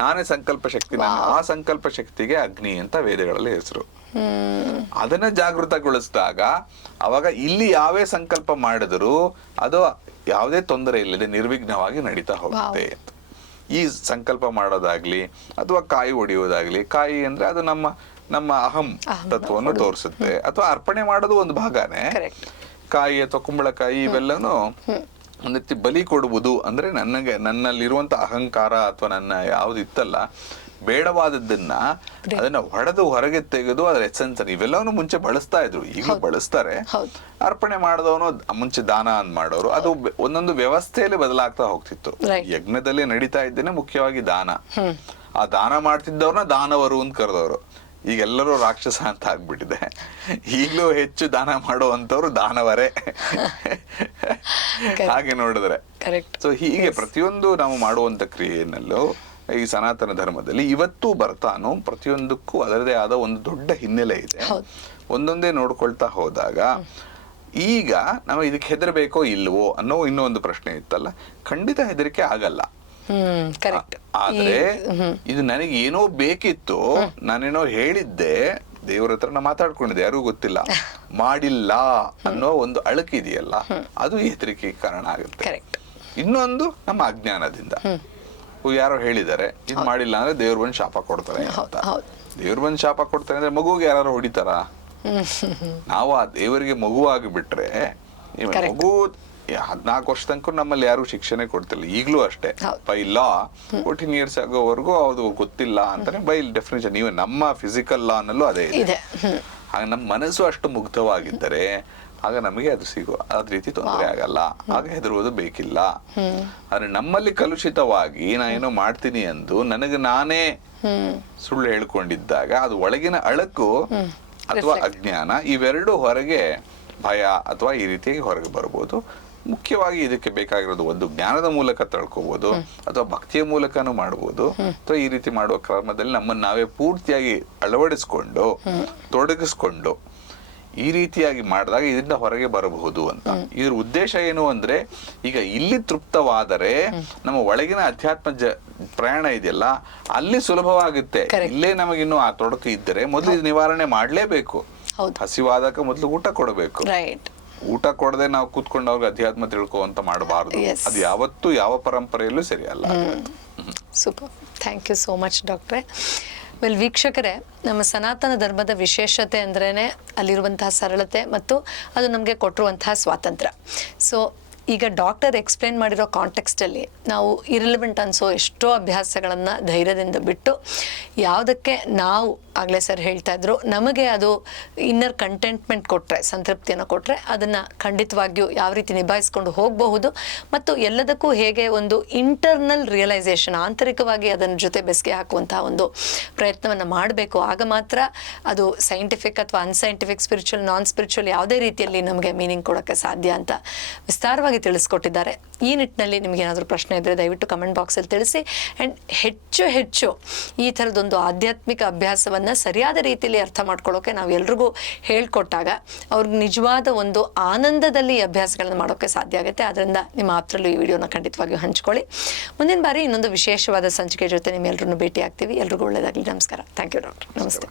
ನಾನೇ ಸಂಕಲ್ಪ ಶಕ್ತಿ ನಾನು ಆ ಸಂಕಲ್ಪ ಶಕ್ತಿಗೆ ಅಗ್ನಿ ಅಂತ ವೇದಗಳಲ್ಲಿ ಹೆಸರು. ಅದನ್ನ ಜಾಗೃತಗೊಳಿಸಿದಾಗ ಅವಾಗ ಇಲ್ಲಿ ಯಾವೇ ಸಂಕಲ್ಪ ಮಾಡಿದ್ರು ಅದು ಯಾವುದೇ ತೊಂದರೆ ಇಲ್ಲದೆ ನಿರ್ವಿಘ್ನವಾಗಿ ನಡೀತಾ ಹೋಗುತ್ತೆ. ಈ ಸಂಕಲ್ಪ ಮಾಡೋದಾಗ್ಲಿ ಅಥವಾ ಕಾಯಿ ಒಡೆಯೋದಾಗ್ಲಿ ಕಾಯಿ ಅಂದ್ರೆ ಅದು ನಮ್ಮ ನಮ್ಮ ಅಹಂ ತತ್ವವನ್ನು ತೋರಿಸುತ್ತೆ. ಅಥವಾ ಅರ್ಪಣೆ ಮಾಡೋದು ಒಂದು ಭಾಗನೇ. ಕಾಯಿ ಅಥವಾ ಕುಂಬಳಕಾಯಿ ಇವೆಲ್ಲನೂ ಒಂದ್ ರೀತಿ ಬಲಿ ಕೊಡುವುದು ಅಂದ್ರೆ ನನಗೆ ನನ್ನಲ್ಲಿರುವಂತ ಅಹಂಕಾರ ಅಥವಾ ನನ್ನ ಯಾವುದು ಇತ್ತಲ್ಲ ಬೇಡವಾದದ್ದನ್ನ ಅದನ್ನ ಹೊಡೆದು ಹೊರಗೆ ತೆಗೆದು ಅದರ ಎಸೆನ್ಸ್ ಇವೆಲ್ಲವನ್ನು ಮುಂಚೆ ಬಳಸ್ತಾ ಇದ್ರು. ಈಗ ಬಳಸ್ತಾರೆ. ಅರ್ಪಣೆ ಮಾಡಿದವನು ಮುಂಚೆ ದಾನ ಅಂತ ಮಾಡೋರು. ಅದು ಒಂದೊಂದು ವ್ಯವಸ್ಥೆಯಲ್ಲಿ ಬದಲಾಗ್ತಾ ಹೋಗ್ತಿತ್ತು. ಯಜ್ಞದಲ್ಲಿ ನಡೀತಾ ಇದ್ದೇನೆ ಮುಖ್ಯವಾಗಿ ದಾನ. ಆ ದಾನ ಮಾಡ್ತಿದ್ದವ್ರನ್ನ ದಾನವರು ಅಂತ ಕರೆದವರು. ಈಗೆಲ್ಲರೂ ರಾಕ್ಷಸ ಅಂತ ಆಗ್ಬಿಟ್ಟಿದೆ. ಈಗಲೂ ಹೆಚ್ಚು ದಾನ ಮಾಡುವಂತವ್ರು ದಾನವರೇ. ಹಾಗೆ ನೋಡಿದ್ರೆ. ಕರೆಕ್ಟ್ ಸೊ ಹೀಗೆ ಪ್ರತಿಯೊಂದು ನಾವು ಮಾಡುವಂತ ಕ್ರಿಯೆಯಲ್ಲೂ ಈ ಸನಾತನ ಧರ್ಮದಲ್ಲಿ ಇವತ್ತು ಬರ್ತಾನು ಪ್ರತಿಯೊಂದಕ್ಕೂ ಅದರದೇ ಆದ ಒಂದು ದೊಡ್ಡ ಹಿನ್ನೆಲೆ ಇದೆ. ಒಂದೊಂದೇ ನೋಡ್ಕೊಳ್ತಾ ಹೋದಾಗ ಈಗ ನಾವು ಇದಕ್ಕೆ ಹೆದರ್ಬೇಕೋ ಇಲ್ವೋ ಅನ್ನೋ ಇನ್ನೊಂದು ಪ್ರಶ್ನೆ ಇತ್ತಲ್ಲ. ಖಂಡಿತ ಹೆದರಿಕೆ ಆಗಲ್ಲ. ಆದ್ರೆ ಇದು ನನಗೆ ಏನೋ ಬೇಕಿತ್ತು ನಾನೇನೋ ಹೇಳಿದ್ದೆ ದೇವ್ರ ಹತ್ರ ನಾ ಮಾತಾಡ್ಕೊಂಡಿದ್ದೆ ಯಾರಿಗೂ ಗೊತ್ತಿಲ್ಲ. ಮಾಡಿಲ್ಲ ಅನ್ನೋ ಒಂದು ಅಳಕಿದೆಯಲ್ಲ ಅದು ಹೆದರಿಕೆ ಕಾರಣ ಆಗುತ್ತೆ. ಕರೆಕ್ಟ್ ಇನ್ನೊಂದು ನಮ್ಮ ಅಜ್ಞಾನದಿಂದ. ಯಾರೋ ಹೇಳಿದ್ದಾರೆ ಇದು ಮಾಡಿಲ್ಲ ಅಂದ್ರೆ ದೇವ್ರ ಬಂದು ಶಾಪ ಕೊಡ್ತಾರೆ ಅಂತ. ದೇವ್ರ ಬಂದ್ ಶಾಪ ಕೊಡ್ತಾರೆ ಅಂದ್ರೆ ಮಗುಗೆ ಯಾರು ಹೊಡಿತಾರ? ನಾವು ಆ ದೇವರಿಗೆ ಮಗುವಾಗಿ ಬಿಟ್ರೆ. ಮಗು ಹದಿನಾಲ್ಕು ವರ್ಷ ತನಕ ನಮ್ಮಲ್ಲಿ ಯಾರು ಶಿಕ್ಷಣ ಕೊಡ್ತಿಲ್ಲ. ಈಗಲೂ ಅಷ್ಟೇ. ಬೈ ಲಾ ಫೋರ್ಟೀನ್ ಇಯರ್ಸ್ ಆಗೋವರೆಗೂ ಅದು ಗೊತ್ತಿಲ್ಲ ಅಂತಾನೆ ಬೈ ಡೆಫಿನೇಷನ್ ನೀವು ನಮ್ಮ ಫಿಸಿಕಲ್ ಲಾ ನಲ್ಲೂ ಅದೇ ಇದೆ. ಹಾಗೆ ಆಗ ನಮ್ಮ ಮನಸ್ಸು ಅಷ್ಟು ಮುಗ್ಧವಾಗಿದ್ದರೆ ಆಗ ನಮಗೆ ಅದು ಸಿಗೋ ಅದ್ ರೀತಿ ತೊಂದರೆ ಆಗಲ್ಲ. ಆಗ ಹೆದರುವುದು ಬೇಕಿಲ್ಲ. ಆದ್ರೆ ನಮ್ಮಲ್ಲಿ ಕಲುಷಿತವಾಗಿ ನಾ ಏನೋ ಮಾಡ್ತೀನಿ ಎಂದು ನನಗೆ ನಾನೇ ಸುಳ್ಳು ಹೇಳ್ಕೊಂಡಿದ್ದಾಗ ಅದು ಒಳಗಿನ ಅಳಕು ಅಥವಾ ಅಜ್ಞಾನ ಇವೆರಡು ಹೊರಗೆ ಭಯ ಅಥವಾ ಈ ರೀತಿಯಾಗಿ ಹೊರಗೆ ಬರ್ಬೋದು. ಮುಖ್ಯವಾಗಿ ಇದಕ್ಕೆ ಬೇಕಾಗಿರೋದು ಒಂದು ಜ್ಞಾನದ ಮೂಲಕ ತಳ್ಕೋಬಹುದು ಅಥವಾ ಭಕ್ತಿಯ ಮೂಲಕನೂ ಮಾಡಬಹುದು ಅಥವಾ ಈ ರೀತಿ ಮಾಡುವ ಕ್ರಮದಲ್ಲಿ ನಮ್ಮನ್ನು ನಾವೇ ಪೂರ್ತಿಯಾಗಿ ಅಳವಡಿಸ್ಕೊಂಡು ತೊಡಗಿಸ್ಕೊಂಡು ಈ ರೀತಿಯಾಗಿ ಮಾಡಿದಾಗ ಇದರಿಂದ ಹೊರಗೆ ಬರಬಹುದು ಅಂತ. ಇದ್ರ ಉದ್ದೇಶ ಏನು ಅಂದ್ರೆ ಈಗ ಇಲ್ಲಿ ತೃಪ್ತವಾದರೆ ನಮ್ಮ ಒಳಗಿನ ಅಧ್ಯಾತ್ಮ ಜ ಪ್ರಯಾಣ ಇದೆಯಲ್ಲ ಅಲ್ಲಿ ಸುಲಭವಾಗುತ್ತೆ. ಇಲ್ಲೇ ನಮಗಿನ್ನು ಆ ತೊಡಕು ಇದ್ದರೆ ಮೊದಲು ಇದು ನಿವಾರಣೆ ಮಾಡಲೇಬೇಕು. ಹಸಿವಾದಾಗ ಮೊದಲು ಊಟ ಕೊಡಬೇಕು. ರೈಟ್ ಊಟ ಕೊಡದೆ ನಾವು ಕೂತ್ಕೊಂಡು ಅವ್ರಿಗೆ ಅಧ್ಯಾತ್ಮ ತಿಳ್ಕೋ ಅಂತ ಮಾಡಬಾರ್ದು. Yes. ಅದು ಯಾವತ್ತೂ ಯಾವ ಪರಂಪರೆಯಲ್ಲೂ ಸರಿಯಲ್ಲ super thank you so much ಡಾಕ್ಟ್ರೆ ವೆಲ್ ವೀಕ್ಷಕರೇ ನಮ್ಮ ಸನಾತನ ಧರ್ಮದ ವಿಶೇಷತೆ ಅಂದ್ರೇ ಅಲ್ಲಿರುವಂತಹ ಸರಳತೆ ಮತ್ತು ಅದು ನಮಗೆ ಕೊಟ್ಟಿರುವಂತಹ ಸ್ವಾತಂತ್ರ್ಯ. ಸೊ ಈಗ ಡಾಕ್ಟರ್ ಎಕ್ಸ್ಪ್ಲೇನ್ ಮಾಡಿರೋ ಕಾಂಟೆಕ್ಸ್ಟಲ್ಲಿ ನಾವು ಇರಿಲಿವೆಂಟ್ ಅನಿಸೋ ಎಷ್ಟೋ ಅಭ್ಯಾಸಗಳನ್ನು ಧೈರ್ಯದಿಂದ ಬಿಟ್ಟು ಯಾವುದಕ್ಕೆ ನಾವು ಆಗಲೇ ಸರ್ ಹೇಳ್ತಾ ಇದ್ರು, ನಮಗೆ ಅದು ಇನ್ನರ್ ಕಂಟೆಂಟ್ಮೆಂಟ್ ಕೊಟ್ಟರೆ ಸಂತೃಪ್ತಿಯನ್ನು ಕೊಟ್ಟರೆ ಅದನ್ನು ಖಂಡಿತವಾಗಿಯೂ ಯಾವ ರೀತಿ ನಿಭಾಯಿಸ್ಕೊಂಡು ಹೋಗಬಹುದು ಮತ್ತು ಎಲ್ಲದಕ್ಕೂ ಹೇಗೆ ಒಂದು ಇಂಟರ್ನಲ್ ರಿಯಲೈಸೇಷನ್ ಆಂತರಿಕವಾಗಿ ಅದನ್ನ ಜೊತೆ ಬೆಸಗೆ ಹಾಕುವಂತಹ ಒಂದು ಪ್ರಯತ್ನವನ್ನು ಮಾಡಬೇಕು, ಆಗ ಮಾತ್ರ ಅದು ಸೈಂಟಿಫಿಕ್ ಅಥವಾ ಅನ್ಸೈಂಟಿಫಿಕ್ ಸ್ಪಿರಿಚುವಲ್ ನಾನ್ ಸ್ಪಿರಿಚುವಲ್ ಯಾವುದೇ ರೀತಿಯಲ್ಲಿ ನಮಗೆ ಮೀನಿಂಗ್ ಕೊಡೋಕ್ಕೆ ಸಾಧ್ಯ ಅಂತ ವಿಸ್ತಾರವಾಗಿ ಸ್ಪಷ್ಟವಾಗಿ ತಿಳಿಸ್ಕೊಟ್ಟಿದ್ದಾರೆ. ಈ ನಿಟ್ಟಿನಲ್ಲಿ ನಿಮಗೆ ಏನಾದರೂ ಪ್ರಶ್ನೆ ಇದ್ದರೆ ದಯವಿಟ್ಟು ಕಮೆಂಟ್ ಬಾಕ್ಸಲ್ಲಿ ತಿಳಿಸಿ. ಆ್ಯಂಡ್ ಹೆಚ್ಚು ಹೆಚ್ಚು ಈ ಥರದೊಂದು ಆಧ್ಯಾತ್ಮಿಕ ಅಭ್ಯಾಸವನ್ನು ಸರಿಯಾದ ರೀತಿಯಲ್ಲಿ ಅರ್ಥ ಮಾಡ್ಕೊಳ್ಳೋಕೆ ನಾವು ಎಲ್ರಿಗೂ ಹೇಳ್ಕೊಟ್ಟಾಗ ಅವ್ರಿಗೆ ನಿಜವಾದ ಒಂದು ಆನಂದದಲ್ಲಿ ಈ ಅಭ್ಯಾಸಗಳನ್ನು ಮಾಡೋಕ್ಕೆ ಸಾಧ್ಯ ಆಗುತ್ತೆ. ಅದರಿಂದ ನಿಮ್ಮ ಆಪ್ತರಲ್ಲೂ ಈ ವಿಡಿಯೋನ ಖಂಡಿತವಾಗಿಯೂ ಹಂಚ್ಕೊಳ್ಳಿ. ಮುಂದಿನ ಬಾರಿ ಇನ್ನೊಂದು ವಿಶೇಷವಾದ ಸಂಚಿಕೆ ಜೊತೆ ನಿಮ್ಮೆಲ್ಲರನ್ನು ಭೇಟಿ ಆಗ್ತೀವಿ ಎಲ್ರಿಗೂ ಒಳ್ಳೆಯದಾಗಲಿ ನಮಸ್ಕಾರ. ಥ್ಯಾಂಕ್ ಯು ಡಾಕ್ಟರ್ ನಮಸ್ತೆ.